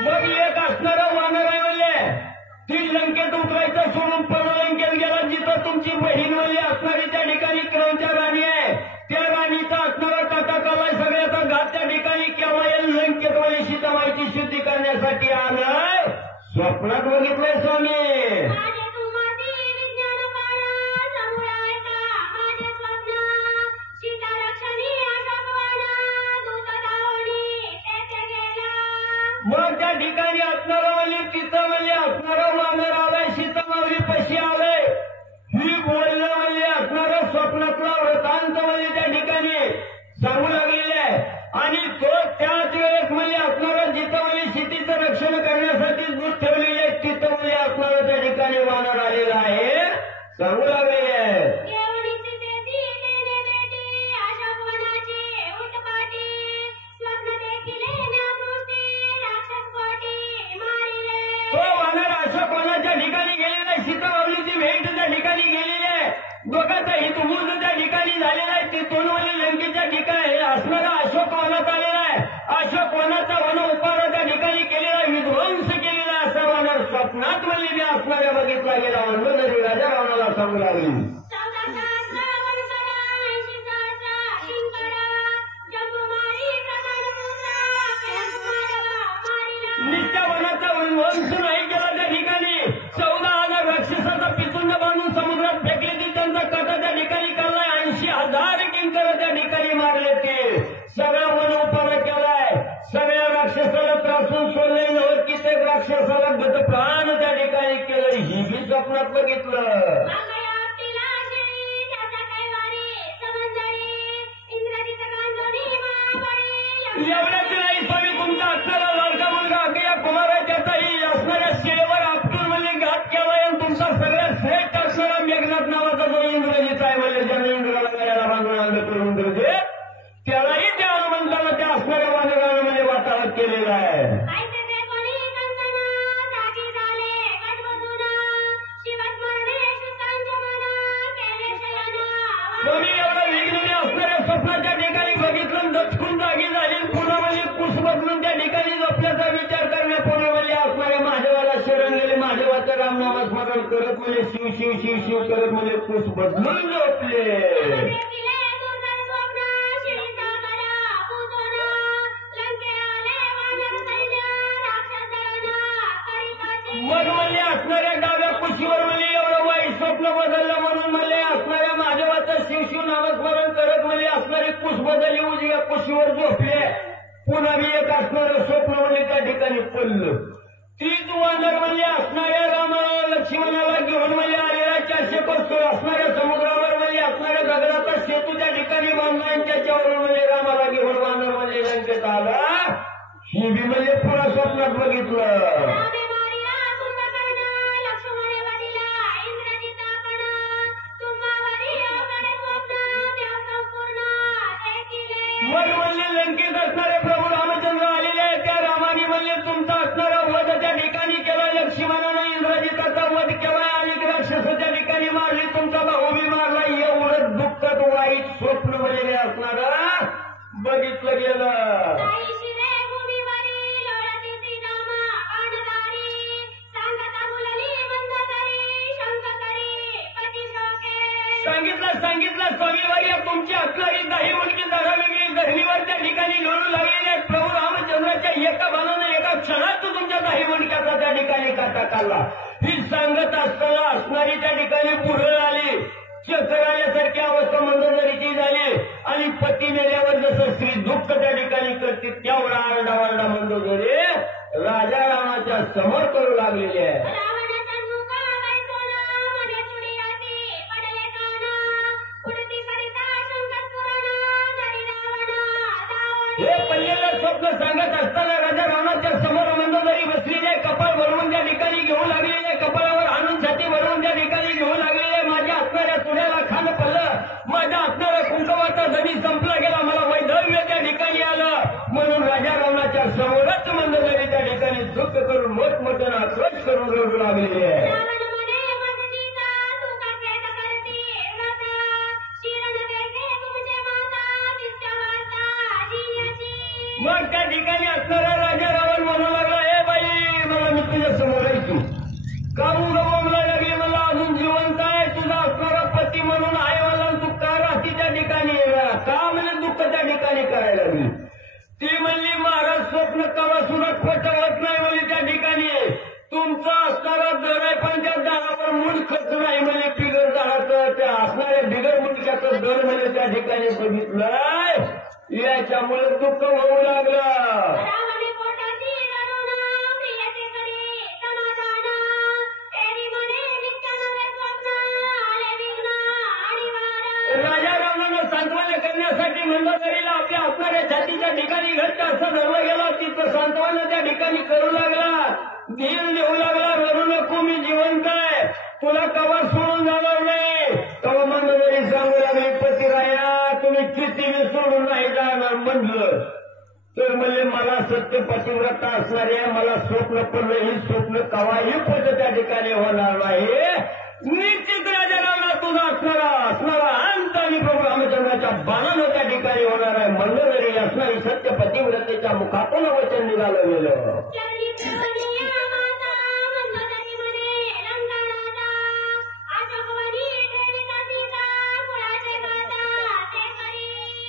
मग एक असणारा वानर आहे म्हणजे ती लंकेत उतरायचं सोडून पण लंकेत गेला जिथं तुमची बहीण म्हणजे असणारी त्या ठिकाणी क्रौंच्या राणी आहे त्या राणीचा असणारा टाकाकाला सगळ्याचा घात त्या ठिकाणी केव्हा या लंकेत म्हणजे सीताबाईची शुद्धी करण्यासाठी आलंय. स्वप्नात बघितलंय स्वामी. मग त्या ठिकाणी असणारं म्हणजे तिथं म्हणजे असणारं वानर आलंय सीतामावली पशी आलंय. ही बोलणं म्हणजे असणारं स्वप्नातला वृत्तांत म्हणजे त्या ठिकाणी सांगू लागलेले आहे. आणि तो त्याच वेळेस म्हणजे असणारं जिथं म्हणजे सीतेचं रक्षण करण्यासाठी दूध ठेवलेले आहे तिथं म्हणजे असणारं त्या ठिकाणी वानर आलेला आहे सांगू लागलेले आहे. तो वानर अशोकवनाच्या ठिकाणी गेलेला आहे. सीतामावलीची भेट त्या ठिकाणी गेलेली आहे. दोघांचा हितगुज त्या ठिकाणी झालेला आहे. तिथून म्हणजे लंकेच्या ठिकाणी असणारा अशोकवनात आलेला आहे. अशोकवनाचा वन उपारा त्या ठिकाणी केलेला आहे. विध्वंस केलेला असा वानर स्वप्नात म्हणजे मी असणाऱ्या बघितला गेला. मंदोदरी राजा रावणाला सांगू लागली. स्वप्नात बघितलं. एवढ्याच नाही स्वामी, तुमचा असणारा लाडका मुलगा अकया कुमाराच्या ताई असणाऱ्या शिळेवर आपटून म्हणजे घात केलाय आणि तुमचा सगळ्यात श्रेष्ठ असणारा मेघनाथ नावाचा जो इंद्रजित आहे म्हणजे ज्याने इंद्राला गळ्याला बांधून आणलं तो इंद्रजित, त्यालाही त्या हनुमंतानं त्या असणाऱ्या वानरानं म्हणजे वातावरण केलेलं आहे. स्वामी एवढा विघ्न असणाऱ्या स्वप्नाच्या ठिकाणी बघितलं, दचकून जागी झाली, पुन्हा म्हणजे कुस बदलून त्या ठिकाणी झोपण्याचा विचार करण्यापूर्वी म्हणजे असणाऱ्या महादेवाला शरण गेले. महादेवाचं रामनामस्मरण करत म्हणजे शिव शिव शिव शिव करत म्हणजे कुस बदलून झोपले. मग म्हणजे असणाऱ्या डाव्या कुशीवर म्हणजे एवढं वाईट स्वप्न बदललं म्हणून म्हणजे असणाऱ्या महादेवाचं शिवशिव नामस्मरण करत म्हणजे असणारी कुश बदलली, उजव्या कुशीवर झोपले. पुन्हा मी एक असणारं स्वप्न म्हणजे त्या ठिकाणी पडलं. तीच वानर म्हणजे असणाऱ्या रामाला लक्ष्मणाला घेऊन म्हणजे आलेल्या 400 कोस असणाऱ्या समुद्रावर म्हणजे असणाऱ्या दगडाचा सेतू त्या ठिकाणी बांधून त्याच्यावर म्हणजे रामाला घेऊन वानर म्हणजे लंकेत आला. ही बी म्हणजे पुन्हा स्वप्नात बघितलं. मग म्हणजे लंकेत असणारे प्रभू रामचंद्र आलेले आहेत. त्या रामाने म्हणजे तुमचा असणारा वध त्या ठिकाणी केला. लक्ष्मणानं इंद्रजिताचा वध केला आणि राक्षसाच्या ठिकाणी मारली, तुमचा भाऊ बी मारला. एवढं दुःखद वाईट स्वप्न म्हणजे असणारं बघितलं गेलं. सांगितलं स्वामीवारी तुमची असणारी दाही मुलगी जरा वेगळी गहिनीवर त्या ठिकाणी लढू लागलेली आहेत. प्रभू रामचंद्राच्या एका बाणानं एका क्षणात तुमच्या दाही मुलग्याचा त्या ठिकाणी काटा काढला. ही सांगत असताना असणारी त्या ठिकाणी पुढे आली. चक्कर आल्यासारखी अवस्था मंदोदरीची झाली आणि पती मेल्यावर जसं स्त्री दुःख त्या ठिकाणी करते तेवढा आरडावारडा मंदोदरी राजा रामाच्या समोर करू लागलेली आहे. हे पडलेलं स्वप्न सांगत असताना राजा रावणाच्या समोर मंदोदरी बसलेले, कपाळ भरवून त्या ठिकाणी घेऊ लागलेले, कपाळावर आणून छाती भरवून त्या ठिकाणी घेऊ लागलेले. माझ्या असणाऱ्या चुड्याला खान पडलं, माझ्या असणाऱ्या कुंकवाचा धनी संपला गेला, मला वैधव्य त्या ठिकाणी आलं. म्हणून राजा रावणाच्या समोरच मंदोदरी त्या ठिकाणी दुःख करून मोठमोठ्यानं आक्रोश करून रडू लागलेले आहे. मग त्या ठिकाणी असणारा राजा रावण म्हणू लागला, हे बाई मला मी तुझ्या समोर आहे, तू का बोंबला लागली, मला अजून जिवंत आहे, तुझा असणारा पती म्हणून आहे मला, तू का राहती त्या ठिकाणी, का म्हणजे दुःख त्या ठिकाणी करायला लागली. ती म्हणली महाराज स्वप्न कवा सुद्धा खोटं होत नाही म्हणजे त्या ठिकाणी तुमचा असणारा दर आहे, पण त्या दरावर मुंडखच नाही म्हणजे बिगर दराचं त्या असणाऱ्या बिगर मुंडक्याचं दर म्हणजे त्या ठिकाणी बघितलंय. याच्यामुळे दुःख होऊ लागलं. राजा रावणानं सांत्वना करण्यासाठी मंदोदरीला आपल्या असणाऱ्या छातीच्या ठिकाणी घट्ट असं धरलं गेलं. तिथं सांत्वना त्या ठिकाणी करू लागला, धीर देऊ लागला, रडू नको मी जिवंत आहे, तुला कवा सोडून जाणार नाही. तेव्हा मंदोदरी सांगू लागली, पतिराया तुम्ही किती मी सोडून नाही जाणार म्हणलं तर म्हणजे मला सत्य पतिव्रता असणारे मला स्वप्न पडलं, ही स्वप्न कवाही पद त्या ठिकाणी होणार नाही. निश्चित राजा रावणा तुझा असणारा अंत आणि प्रभू रामचंद्राच्या बाणानं त्या ठिकाणी होणार आहे. मंदोदरी असणारी सत्य पतिव्रतेच्या मुखातून वचन निघालं गेलं.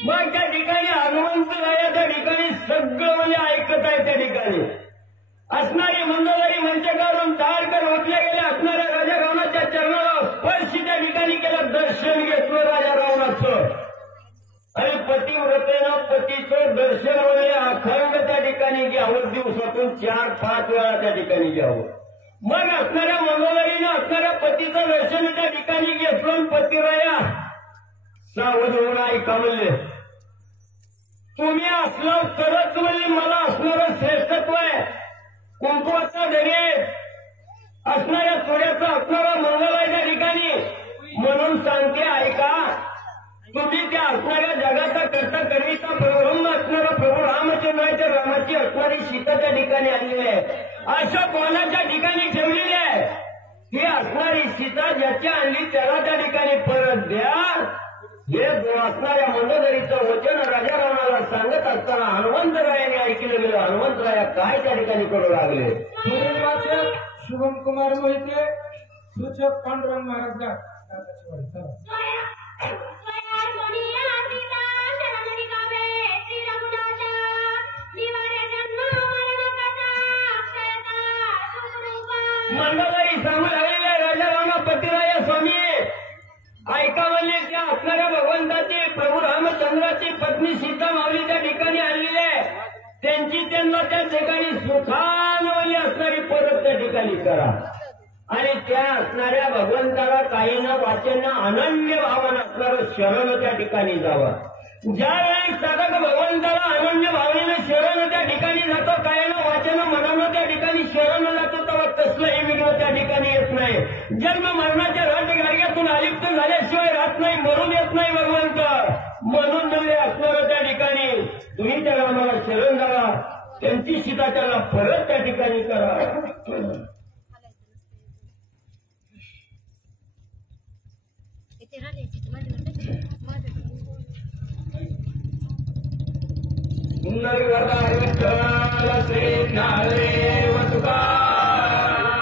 मग त्या ठिकाणी हनुमंत राया त्या ठिकाणी सगळं म्हणजे ऐकत आहे. त्या ठिकाणी असणारी मंदोदरी मंचकावरून तारकर ओतल्या गेल्या असणाऱ्या राजा रावणाच्या चरणाला स्पर्श त्या ठिकाणी केलं, दर्शन घेतलं राजा रावणाचं. आणि पतिव्रतेनं पतीचं दर्शन म्हणजे अखंड त्या ठिकाणी घ्यावं, दिवसातून 4-5 वेळा त्या ठिकाणी घ्यावं. मग असणाऱ्या मंदोदरीनं असणाऱ्या पतीचं दर्शन त्या ठिकाणी घेतलं. पतिराया सावध होऊन ऐका म्हणले, तुम्ही असलं तरच म्हणजे मला असणारं श्रेष्ठत्व आहे. कुंकवाचा धनी असणाऱ्या चोड्याचा असणारा मंगल आहे त्या ठिकाणी. म्हणून सांगते ऐका, तुम्ही त्या असणाऱ्या जगाचा करता करीता ब्रह्म असणारा प्रभू रामचंद्राच्या रामाची असणारी सीता त्या ठिकाणी आलेली आहे. अशा कोणाच्या ठिकाणी ठेवलेली आहे ही असणारी सीता ज्याची आणली त्याला त्या ठिकाणी परत द्या. हे असणाऱ्या मंदोदरीचं वचन राजा रामाला सांगत असताना हनुमंतरायाने ऐकलं गेलं. हनुमंतराया काय त्या ठिकाणी करू लागले. शुभम कुमार मोहिते, सूचक पांडुरंग महाराज. मंडळी सांगू लागलेले आहे राजा रामा पतिराया स्वामी ऐका म्हणले, त्या असणाऱ्या भगवंताची प्रभू रामचंद्राची पत्नी सीता माऊली त्या ठिकाणी आणलेली आहे. त्यांची त्यांना त्या ठिकाणी सुखानवली असणारी परत त्या ठिकाणी करा. आणि त्या असणाऱ्या भगवंताला काही न वाचन अनन्य भावानं असणारं शरण त्या ठिकाणी जावं. ज्यावेळी साधक भगवंताला अनन्य भावनेनं शरण त्या ठिकाणी जातो, काही न वाचन मनानं त्या ठिकाणी शरण जातो, तेव्हा कसलंही वेगळं त्या ठिकाणी येत नाही. जन्म मरणाच्या राजगाडग्यातून अलिप्त झाल्याशिवाय राहत नाही, मरून येत नाही भगवंत. म्हणून म्हणजे असणारं त्या ठिकाणी तुम्ही त्या रामाला शरण जावा, त्यांची सीता त्याला परत त्या ठिकाणी करा. श्री ज्ञानदेव तुकाराम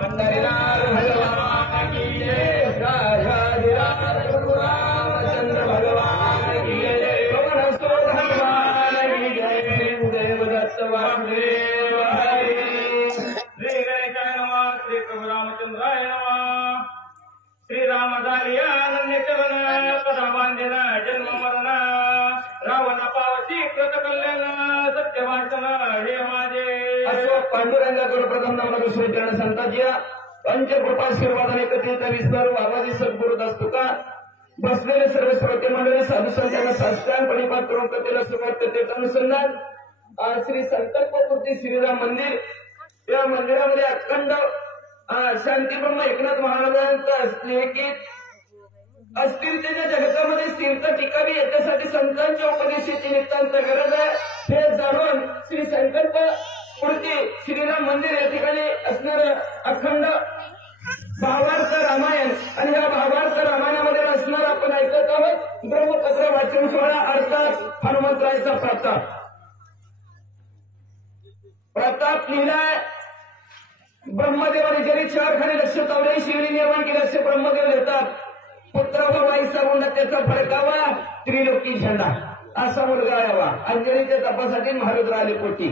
पंढरीनाथ भगवान की जय. राजाधिराज प्रभु रामचंद्र भगवान की जय. पवन सुत भगवान की जय. देवदत्त वासुदेव हरी. श्री गणेशाय नमः. श्री प्रभु रामचंद्राय नमः. श्री रामदालिया नंदे चरण कथा बांधेन जन्म मरण रावण पावसी कृत कल्याण सत्यवाचन हे माझे. अशोक पांडुरंग गुरुप्रथम नाम दुसरे चरण संताजी पंचकृपा आशीर्वादाने कथित विस्तारू आवाजी सद्गुरु दास तुका बसलेले सर्व श्रोते मंडळी साधू संतांना साष्टांगपणे पाठ करून कथेला सुरुवात करते. अनुसंधान श्री संकल्पपूर्ती श्रीराम मंदिर, या मंदिरामध्ये अखंड शांतीब्रह्म एकनाथ महाराजांचं असले की अस्थिरतेच्या जगतामध्ये स्थिरता टिकावी याच्यासाठी संतांच्या उपदेशाची नितांत गरज आहे. हे जाणून श्री संकल्प स्फूर्ती श्रीराम मंदिर या ठिकाणी असणारं अखंड भावार्थ रामायण आणि या भावार्थ रामायणामध्ये असणार आपण ऐकत आहोत ब्रह्मपत्र वाचन सोहळा अर्थात हनुमंतरायाचा प्रताप लिहिलाय. ब्रह्मदेवाने जरी 4 खाली लक्ष लावले शिवली निर्माण केले असे ब्रह्मदेव लिहितात. पुत्र व वाईचा गुंडा त्याचा फडकावा त्रिलोकी झेंडा असा मुलगा यावा. अंजनीच्या तपासाठी महारुद्र आले पोटी.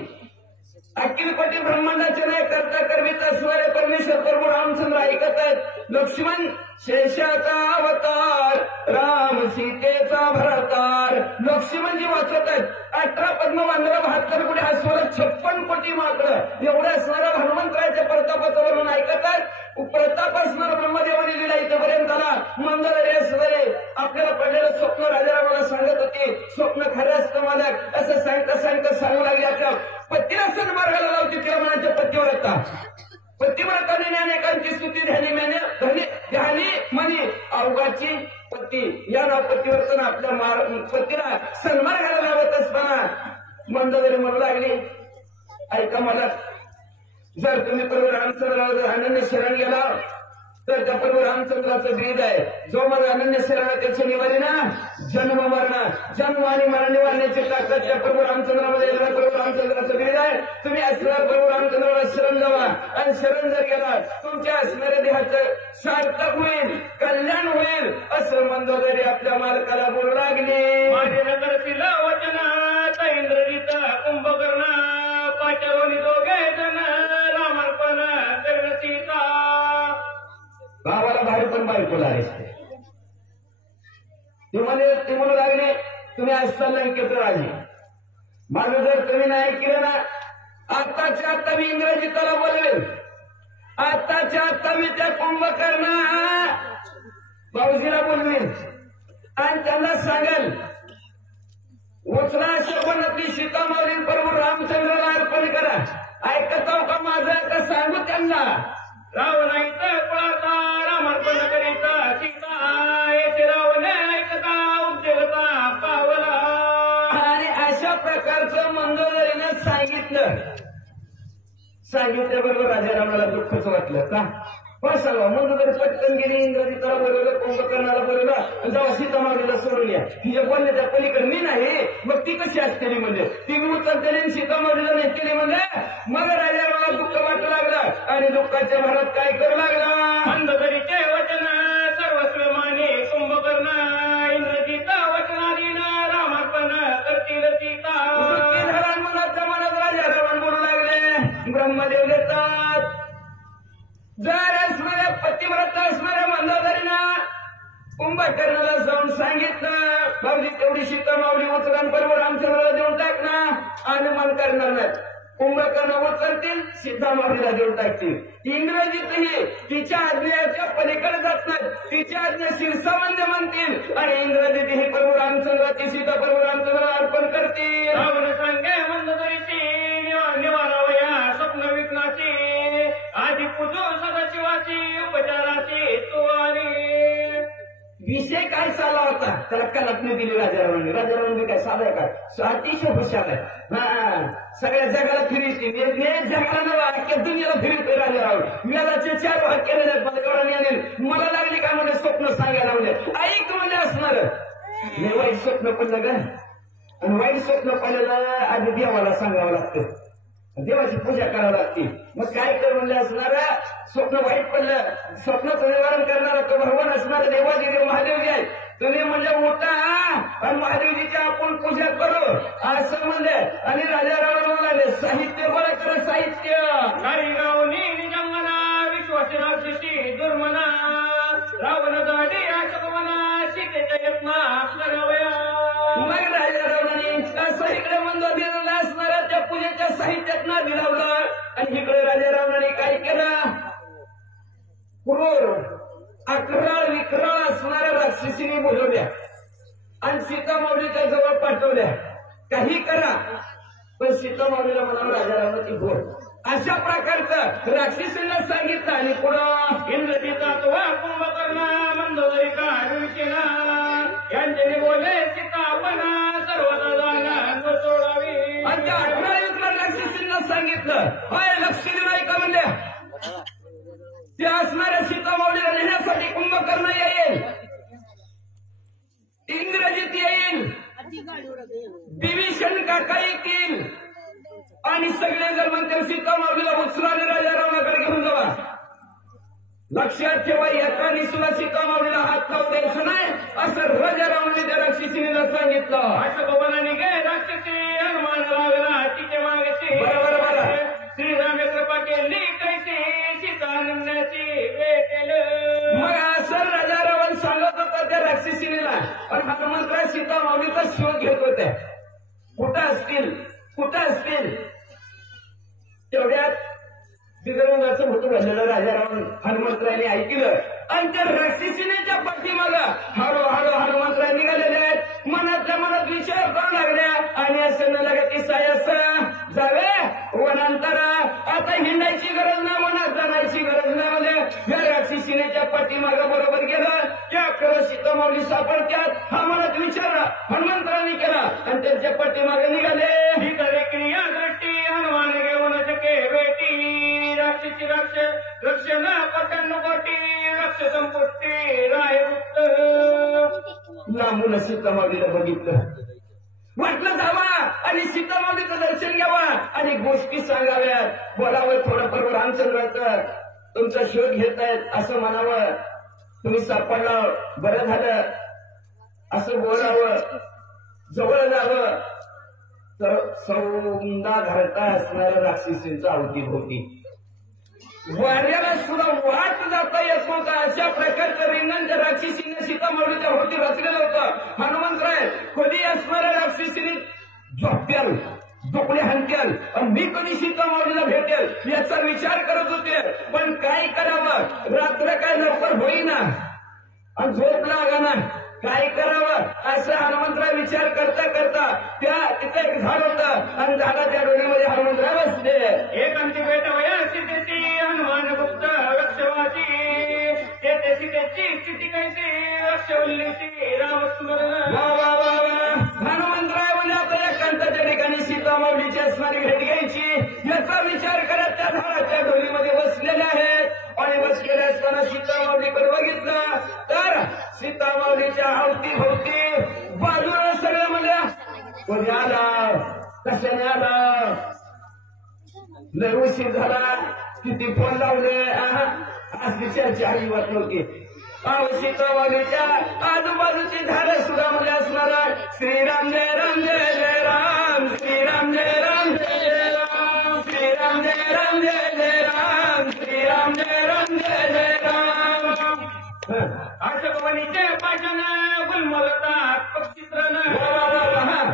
अखिल कोटी ब्रह्मांडाचे नाही करता करविता स्वर परमेश्वर प्रभू रामचंद्र ऐकत आहेत. लक्ष्मण शेषाचा अवतार, राम सीतेचा भरतार. लक्ष्मणजी वाचत आहेत. 18 पद्म 72 कोटी अस्वर 56 कोटी माकड एवढ्या असणारा हनुमंतरायाच्या प्रतापाचं वर्णन ऐकत आहेत. प्रताप असणार ब्रह्मदेवाने लिहिला इथपर्यंत आला. मंगल स्वरे आपल्याला पडलेलं स्वप्न राजारामाला सांगत होते. स्वप्न खरं असतं मालक असं सांगता सांगू लागले. आपल्या पतीला सन्मार्गाला लावते तिला म्हणायच्या पतिव्रता. पतिव्रताने अनेकांची स्तुती ध्यानी म्हणी अवघाची पती या नाव पतिव्रतानं आपल्या पतीला सन्मार्गाला लावत असताना मंदोदरी म्हणू लागली, ऐका मला, जर तुम्ही प्रभू रामचंद्राला अनन्य शरण गेला तर त्या प्रभू रामचंद्राचं ब्रीद आहे. जो मला अनन्य शरण त्याची निवारी ना जन्म मरण जन्म आणि मरण निवारण्याची ताकद त्या प्रभू रामचंद्रामध्ये प्रभू रामचंद्राचं ब्रीद आहे. तुम्ही असणाऱ्या प्रभू रामचंद्राला शरण जावा आणि शरण जर गेला तुमच्या असणाऱ्या देहाचं सार्थक होईल, कल्याण होईल असं मंदोदरी आपल्या मालकाला बोलू लागली. माझे नगरतील वचन इंद्रजित कुंभकर्ण पाचरोनी दोघे जण रामर्पण कर्ण सीता. गावाला बाहेर पण बायकोला आहे. ते म्हणू लागले तुम्ही असता लंकेत राजे. माझं जर तुम्ही नाही केलं ना आत्ताच्या आत्ता मी इंग्रजीताला बोलवेल. आत्ताच्या आत्ता मी त्या कुंभकर्ण भाऊजीला बोलवेल आणि त्यांना सांगेल उचला शोभनातली सीतामावली प्रभू रामचंद्राला अर्पण करा. ऐकतो का माझं तर सांगू त्यांना. रावण पळाता रामार्पण करीता सीता येथे रावण ऐकता उद्योगता पावला. आणि अशा प्रकारचं मंदोदरीनं सांगितल्याबरोबर राजा रावणाला दुःखच वाटलं का. पण सांगा मंदोदरी पटकन गेली इंद्रजिताला बोलवलं कुंभकर्णाला बोलवलं जेव्हा सीतामावलीला सोडून या तिच्या बोलण्याच्या पलीकडे मी नाही मग ती कशी असतेली म्हणजे ती उचलतेली सीतामावलीला नेतेली म्हणजे मग राजा रावणाला दुःख वाटू लागलं आणि दुःखाच्या भरात काय करू लागला. मंदोदरीचे वचन सर्वस्व माने कुंभकर्ण इंद्रजिता वचनाधीन रामार्पण करतील सीता. मनाच्या मनात राजा रावण बोलू लागले. ब्रह्मदेव देतात जर असणाऱ्या पतिव्रता असणाऱ्या मंदोदरीनं कुंभकर्णाला जाऊन सांगितलं भाऊजी तेवढी सीतामावली उचलून बरोबर रामचंद्राला देऊन टाक ना. अनुमान करणार नाही. कुंभकर्ण उचलतील सीतामावलीला देऊन टाकतील. इंग्रजीतही तिच्या आज्ञेच्या पलीकडे जात नाही. तिच्या आज्ञा शिरसामान्य म्हणतील आणि इंग्रजीतही प्रभू रामचंद्राची सीता प्रभू रामचंद्राला अर्पण करतील. रावण सांगे मंदोदरीची निवारावया स्वप्न विघ्नाची आधी पूजो सदाशिवाची उपचाराची तो आणि विषय काय चालला होता त्याला कल्पना दिली राजारावांनी. राजारावांनी काय साधा काय अतिशय हुशार आहे. सगळ्या जगाला फिरतील जगाला नवा अख्ख्या दुनियाला फिरतोय राजाराव. वेदाचे 4 भाग केलेले आहेत. मला एवढा नाही मला लागली काय म्हणजे स्वप्न सांगायला म्हणजे ऐक म्हणजे असणार हे वाईट स्वप्न पडलं का. आणि वाईट स्वप्न पडलेलं आधी देवाला सांगावं लागतं. देवाची पूजा करावी लागते. मग काय कर म्हणजे असणार स्वप्न वाईट पडलं स्वप्नाचं निवारण करणारा तो भगवान असणार देवाजी देव महादेवजी आहे. तुम्ही म्हणजे उठा आणि महादेवजीची आपण पूजा करू असं म्हणले. आणि राजा रावण म्हणाले साहित्य गोळा कर साहित्य काही गावनी निजंगना विश्वासी राक्षसी दुर्मना रावण दाढी अशोकमना सीतेच्या यत्ना करावया. मग राजा रावणाने असं इकडे मंदोदरीला असणाऱ्या त्या पूजेच्या साहित्यात ना दिलावलं. आणि इकडे राजा रावणाने काय केलं क्रूर अकराळ विकराळ असणाऱ्या राक्षसीने बोलवल्या आणि सीतामावलीच्या जवळ पाठवल्या. काही करा पण सीतामावलीला म्हणावं राजा रावणाची घोड. अशा प्रकारचं राक्षसींना सांगितलं. आणि पुढं इंद्रजिता तुवा कुंभकर्ण मंदोदरी का विषयना यांच्याने बोले सीतापणा सर्वदा जागा सोडावी. आणि त्या 18 विकराळ राक्षसींना सांगितलं लक्ष देऊ नाही का म्हणल्या त्या असणाऱ्या सीतामावलीला नेण्यासाठी कुंभकर्ण येईल इंग्रजीत येईल विभीषण काका येतील आणि सगळे जर म्हणतील सीतामावलीला उचला आणि राजा रावणाकडे घेऊन जावा. लक्षात ठेवा एका निसुला सीतामावलीला हात लावू द्यायचं नाही असं राजा रावणाने त्या राक्षसीला सांगितलं. अशोकवनाने गे राक्षसी हनुमान लागला तिच्या मागेशी बरोबर श्रीराम कृपा केली कैसी सीतानंदाची भेटेल. मग असं राजा रावण सांगत होता त्या राक्षसीला. पण हनुमंतराय सीतामावलीचा शोध घेत होत्या. कुठं असतील तेवढ्यात बिगरंगाचं होतं झालेलं राजा रावण हनुमंतरायने ऐकलं. आणि त्या राक्षसीनेच्या पाठीमागं हळूहळू हनुमंतराय निघालेले आहेत. मनातल्या मनात विचार करू लागल्या आणि असं न लागत की सायस जावे वनांतरा आता हिंडायची गरज नाही मनात जाण्याची गरज नाही. म्हणजे या राक्षसीनेच्या पाठीमागं बरोबर गेलं त्या सीतामावली सापडत्यात हा मनात विचार हनुमंतरांनी केला आणि त्यांच्या पाठीमागे निघाले. ही करे क्रिया दृष्टी हनुमान घेऊन शके बेटी राक्षसी रक्षण पटन कोटी रक्ष संपुष्टी रायवृत्त. लांबून सीतामावलीला बघितलं म्हटलं जावा आणि सीतामावलीचं दर्शन घ्यावा आणि गोष्टी सांगाव्यात. बोलावं थोडं बरोबर रामचंद्राचं तुमचा शोध घेतायत असं म्हणावं. तुम्ही सापडला बरं झालं असं बोलावं. जवळ जावं तर सौंदा घरटा असणाऱ्या राक्षसींचा अवती होती. वाऱ्याला सुद्धा वाट जाता येत नव्हता. अशा प्रकारचं रिंगण त्या राक्षसीने सीतामावलीच्या होती रचलेलं होतं. हनुमंतराय कधी असणाऱ्या राक्षसीने झोपत्याल डोकले हाणत्याल आणि मी कधी सीतामावलीला भेटेल याचा विचार करत होते. पण काय करावं रात्र काय लवकर होईना. आणि झोप लागाना काय करावं असं हनुमंतराव विचार करता करता त्या तिथे एक झाड होतं आणि झाडाच्या डोळ्यामध्ये हनुमंतराव बसले. एक अंती भेट वयासी देशी हनुमान गुप्त वृक्षवासी ते सीतेची स्थिती कैसी वृक्षवल्लीची रामस्मरण. वा वा वा वा. हनुमंतराव म्हणजे आता एकांताच्या ठिकाणी सीता माऊलीची असणारी भेट घ्यायची याचा विचार करत त्या झाडाच्या डोलीमध्ये बसलेले आहेत आणि बसलेले असताना सीता माऊलीकडे बघितलं तर सीता माऊलीच्या अवतीभोवती बाजूला सगळं म्हणल्या कोणी आला कशाने आला लय उशीर झाला किती फोन लावले असली चर्चा अजिबात नव्हती. सीता माऊलीच्या आजूबाजूची झाडं सुद्धा मध्ये असणारा श्रीराम जय राम जय जय राम श्रीराम जय राम जय जय राम श्रीराम जय राम जय जय राम श्रीराम जय राम जय जय राम. आशकवनीचे पाषाण गुलमलतात पक्षित्रन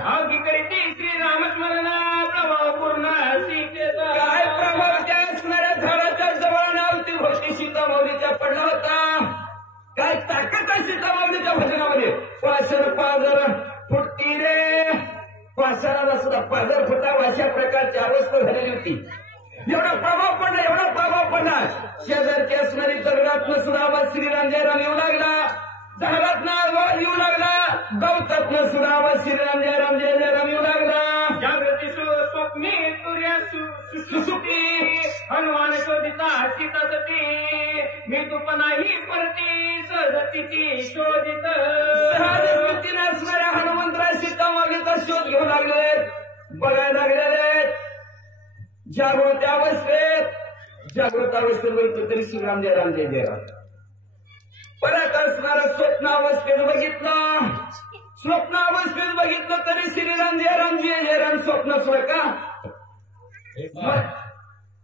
अवघी करीती श्रीरामस्मरण प्रभाव पूर्ण सीतेचा. काय प्रभाव त्या असणाऱ्या झाडाच्या जवळ अवतीभोवती सीता माऊलीच्या पडला होता. काय ताकद आहे सीता माऊलीच्या भजनामध्ये. पासर पाजर फुटती रे पासराला सुद्धा पाजर फुटावं अशा प्रकारची अवस्था झालेली होती. एवढा प्रभाव पडला शेजारची असणारी दगडातनं सुद्धा आवाज श्रीराम जयराम येऊ लागला. झाडातनं आवाज येऊ लागला गवतातनं सुद्धा आवाज श्रीराम जयराम जय जयराम येऊ लागला. जागृती स्वप्नी तुर्या सुसुप्ती हनुमान शोधिता सीता सती मी तुपनाही परती सहजतीची शोधित. सहजस्थितीने असणाऱ्या हनुमंतराव सीता माऊलीचा शोध घेऊ लागले बघायला लागलेले. जागृत अवस्थेत बघितलं तरी श्रीराम जय राम जय जय राम. परत असणारं स्वप्नावस्थेत बघितलं तरी श्रीराम जय राम जय जय राम. स्वप्न सुद्धा का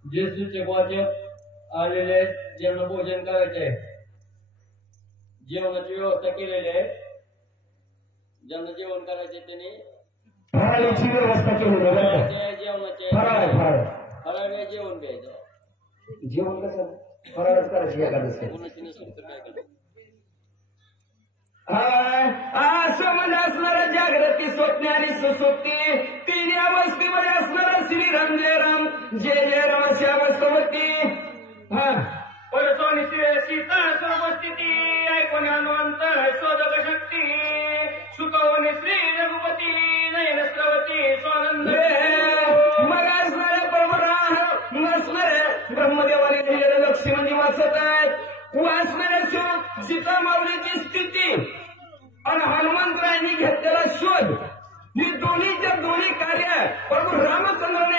जेसूचे वाचक आलेले ज्यांना भोजन करायचे जेवणाची व्यवस्था केलेली आहे. ज्यांना जेवण करायचे त्यांनी फराळीची व्यवस्था केली आहे. जेवणाचे फराळ जेवण घ्यायचं. जेवण कसं फराळच करायची एखादं कोणाची नसेल तर काय करायचं. असं म्हणजे असणारं जागृती स्वप्ने आणि सुसुप्ती तिन्ही अवस्थेमध्ये असणारं श्रीराम जय राम जय जय राम अशी अवस्था होती. परसोनी सीता सर्वस्थिती ऐकून हनुमंत शोधक शक्ती सुखवनी श्री रघुपती नयन स्रवती स्वानंद. मग असणाऱ्या परमराम असणाऱ्या ब्रह्मदेवाने दिलेलं लक्ष्मण जी वाचत आहेत वाचणाऱ्या सीता माऊलीची स्थिती आणि हनुमंतरायांनी घेतलेला शोध ही दोन्ही कार्य प्रभू रामचंद्राने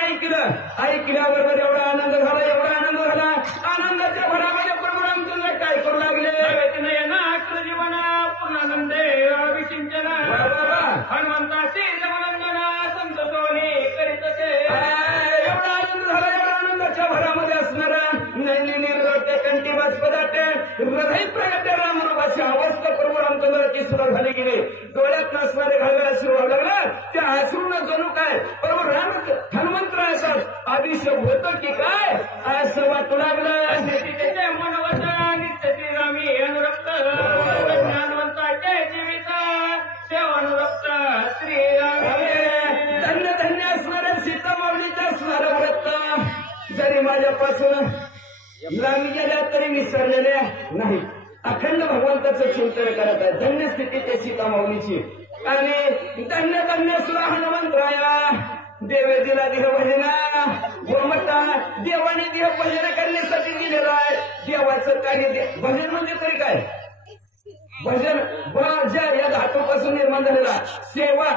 ऐकल्याबरोबर एवढा आनंद झाला. आनंदाच्या भरामध्ये प्रभू रामचंद्र काय करू लागले जीवन पूर्णानंदे विसिंचन हनुमंताची जमनंदना संतोषोनी करीत एवढा आनंद झाला. एवढा आनंदाच्या भरामध्ये असणारा नैनी निर्गोटे कंठी बाष्पदाटे हृदय प्रगट रामरूपाची अवस्था प्रभू रामचंद्राची सुद्धा झाली गेली. डोळ्यात नसणारे घालवे अश्रू व्हावं लागलं. त्या अश्रूनं जणू काय प्रभू राम हनुमंतराचा अभिषेक होतं की काय असं वाटू लागलं. त्याचे मनोवत नित्य श्रीरामी अनुरक्त हनुमंताचे जीवित सेवानुरक्त श्रीराम. धन्य धन्य असणाऱ्या सीता माऊलीचं असणारं व्रत जरी माझ्यापासून लांब गेल्या तरी विसरलेले नाही. अखंड भगवंताचं चिंतन करत आहे. धन्य स्थिती ते सीता माऊलीची आणि धन्य धन्य सुद्धा हनुमंतराया देवे दिला देह भजना गोमता देवाने देह भजन करण्यासाठी दिलेलं आहे. देवाचं कार्य भजन म्हणजे तरी काय भजन या धातूपासून निर्माण झालेला सेवा.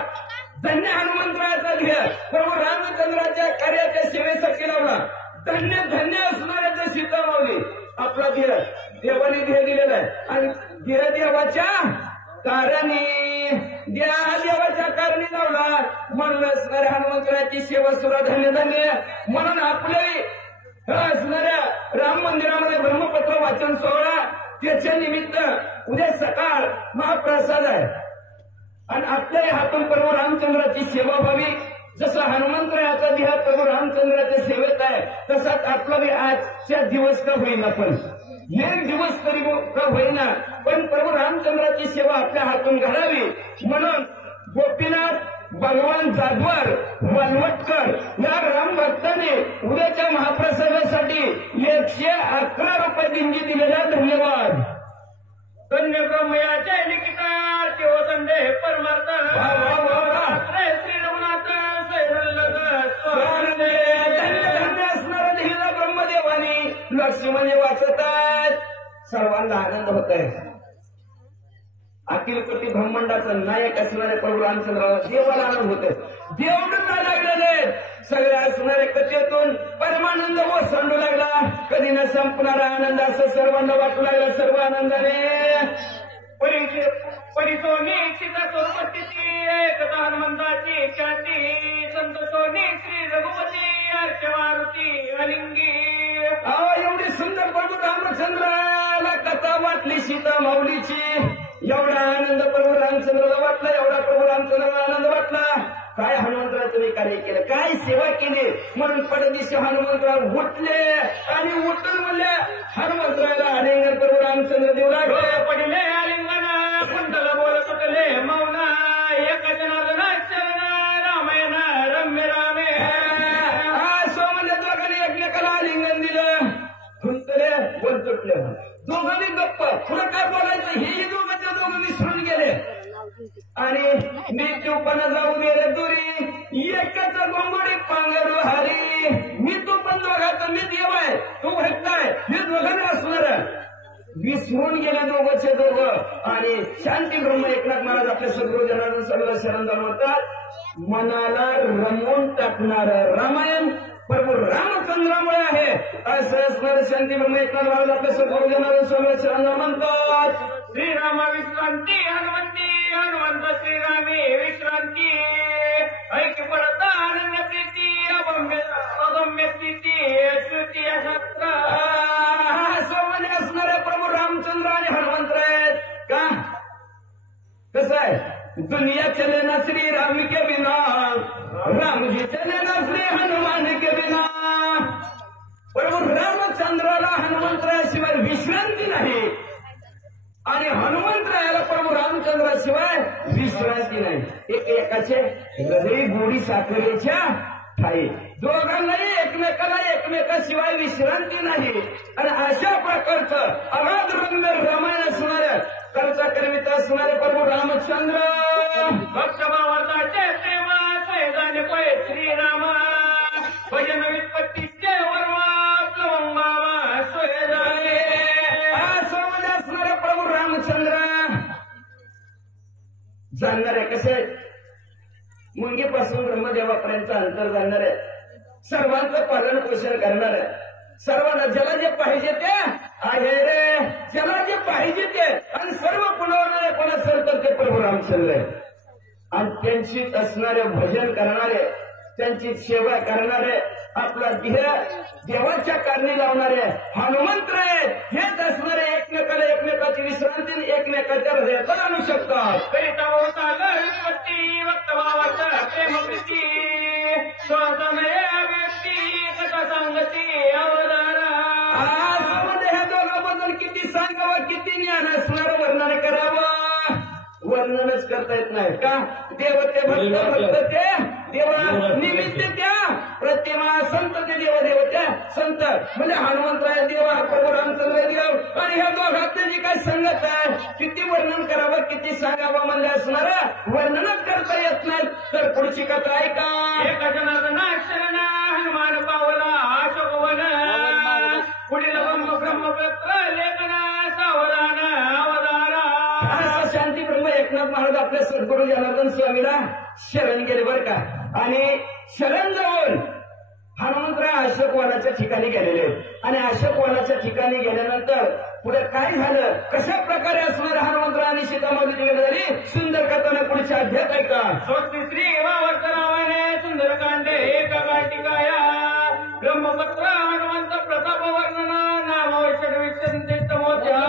धन्य हनुमंतरायाचा ध्येय प्रभू रामचंद्राच्या कार्याच्या सेवेसाठी लावला. धन्य धन्य असणाऱ्याच्या सीता माऊली आपला ध्येय देवाने ध्येय दिलेला आहे आणि ध्येय देवाच्या कारणी देवाच्या कारणी लावला. म्हणून असणाऱ्या हनुमंतराची सेवा सुद्धा धन्य धन्य. म्हणून आपले असणाऱ्या राम मंदिरामध्ये ब्रह्मपत्र वाचन सोहळा त्याच्या निमित्त उद्या सकाळ महाप्रसाद आहे आणि आपल्याही हातून प्रभू रामचंद्राची सेवा व्हावी. जसं हनुमंतरायाचा ध्येय प्रभू रामचंद्राच्या सेवेत आहे तसाच आपला बी आजच्या दिवस का होईना पण एक दिवस तरी का होईना पण प्रभू रामचंद्र रामचंद्राची सेवा आपल्या हातून घडावी म्हणून गोपीनाथ भगवान जाधवर वनवटकर या राम भक्ताने उद्याच्या महाप्रसादासाठी 111 रुपये देणगी दिलेला. धन्यवाद. धन्य ब्रह्मयाचे लिखिता तेव संदेह परमार्थ श्री रघुनाथ धन्य असणारा दिलेला ब्रह्मदेवानी लक्ष्मणे वाचतात. सर्वांना आनंद होत आहे. अखिल कोटी ब्रह्मांडाचा नायक असणारे प्रभू रामचंद्राला देवाला आनंद होते. देवडूला लागलेले सगळ्या असणाऱ्या कथेतून परमानंद ओसंडू लागला. कधी न संपणारा आनंद असं सर्वांना वाटू लागला. सर्व आनंदाने परिसोनी सीता सोपस्थिती एकता हनुमंताची ख्याती संतोषोनी श्री रघुपती अर्चमारुती अलिंगी. एवढी सुंदर प्रभू रामचंद्राला कथा वाटली सीता माऊलीची. एवढा आनंद प्रभू रामचंद्राला वाटला. एवढा प्रभू रामचंद्राला आनंद वाटला. काय हनुमंतराव तुम्ही कार्य केलं, काय सेवा केली म्हणून पडदिशी हनुमंतराव उठले आणि उठून म्हणले हनुमंतराला आलिंगन प्रभू रामचंद्र देऊ लागले. पडले आलिंगन कुंडला बोलत होतले मौना एक जनार्दन शरण रामायण रम्य रामे. सो म्हणजे दोघांनी एकमेकाला आलिंगन दिलं. खुंतले वर तुटले. दोघांनी गप्प. पुढे काय बोलायचं हेही दोघांच्या दोघं विसरून गेले आणि मृत्यूपणा जाऊ गेले दुरी. एकच गोंगोडी पांघरू हरी. मी तू पण दोघांचा मी देव आहे तू भक्त आहे हे दोघांनी असणार. विसरून गेले दोघंचे दोघं आणि शांती ब्रह्म एकनाथ महाराज आपल्या सद्गुरू जनार्दन सगळं शरण जाणवतात. मनाला रमवून टाकणार रामायण प्रभू रामचंद्रामुळे आहे असं असणारे शांती ब्रह्म एकनाथ महाराज आपल्या सद्गुरू जनार्दन सगळं शरण म्हणतात. श्रीराम विश्रांती हनुमंती हनुमंत श्रीरामी विश्रांती ऐक्य पडता अनन्य प्रीती अगम्य स्थिती श्रुती शास्त्र. सोमने असणारे प्रभू रामचंद्र आणि हनुमंत आहेत का. कसं आहे दुनिया चले ना श्री राम के बिना राम जी चले ना श्री हनुमान के बिना. प्रभू रामचंद्राला हनुमंतराशिवाय विश्रांती नाही आणि हनुमंतरायाला प्रभू रामचंद्राशिवाय विश्रांती नाही. एकाचे हृदय गोडी साखरेच्या ठाई. दोघांनाही एकमेकाशिवाय विश्रांती नाही आणि अशा प्रकारचं अगाध रम्य रामायण असणाऱ्या करता करविता असणारे प्रभू रामचंद्र भक्त भावाचे प्रेम सैदाने पळे श्रीराम भजन वित्पत्तीचे वर्मा प्लवंगावा सोयदाने. सोमध्ये असणारे प्रभू रामचंद्र जाणणारे कसे मुंगीपासून ब्रह्मदेवापर्यंत अंतर जाणणारे सर्वांचं पालन पोषण करणारे सर्वांना ज्याला जे पाहिजे ते आहे रे ज्याला जे पाहिजे ते आणि सर्व पुनवणारे कोणा सरतात ते प्रभू रामचंद्र आणि त्यांचीच असणारे भजन करणारे त्यांची सेवा करणारे आपला देवाच्या कारणी लावणारे हनुमंत हेच असणारे एकमेकाची विश्रांती एकमेकाच्या हृदयात आणू शकतात. करिता होता गणपती वक्तभावाचा प्रेमप्रीती श्वासमय व्यक्ती कथा सांगती अवधारा. आजमध्ये ह्या दोघांबद्दल किती सांगावं किती ज्ञान असणारं वर्णन करावं वर्णनच करता येत नाही का. देव ते भक्त ते देवा निमित्त त्या प्रतिमा संत ते देव त्या संत म्हणजे हनुमंतराय देव हा प्रभू रामचंद्र देव आणि ह्या दोघांचं जी काय संगत आहे किती वर्णन करावं किती सांगावं म्हणजे असणार वर्णनच करता येत नाही. तर पुढची कथा ऐका. एका जनार्दन शरण हनुमान पावला अशोकवन पुढील ब्रह्मपत्र लेखन सावधान अवधारा. शांती ब्रह्म एकनाथ महाराज आपल्या सद्गुरू जनार्दन स्वामीला शरण गेले बर का आणि शरण जाऊन हनुमंतराय अशोकवनाच्या ठिकाणी गेलेले आणि अशोकवनाच्या ठिकाणी गेल्यानंतर पुढे काय झालं कशा प्रकारे असणारे हनुमंतराय आणि सीतामाऊली झाली सुंदर कथाने पुढच्या अध्यात ऐका. स्वस्ती श्री वावर्त नावाने सुंदरकांडे एका गाठिकाया ब्रह्मपत्र हनुमंत प्रताप वर्णन नामवशड विषंते तमोध्या.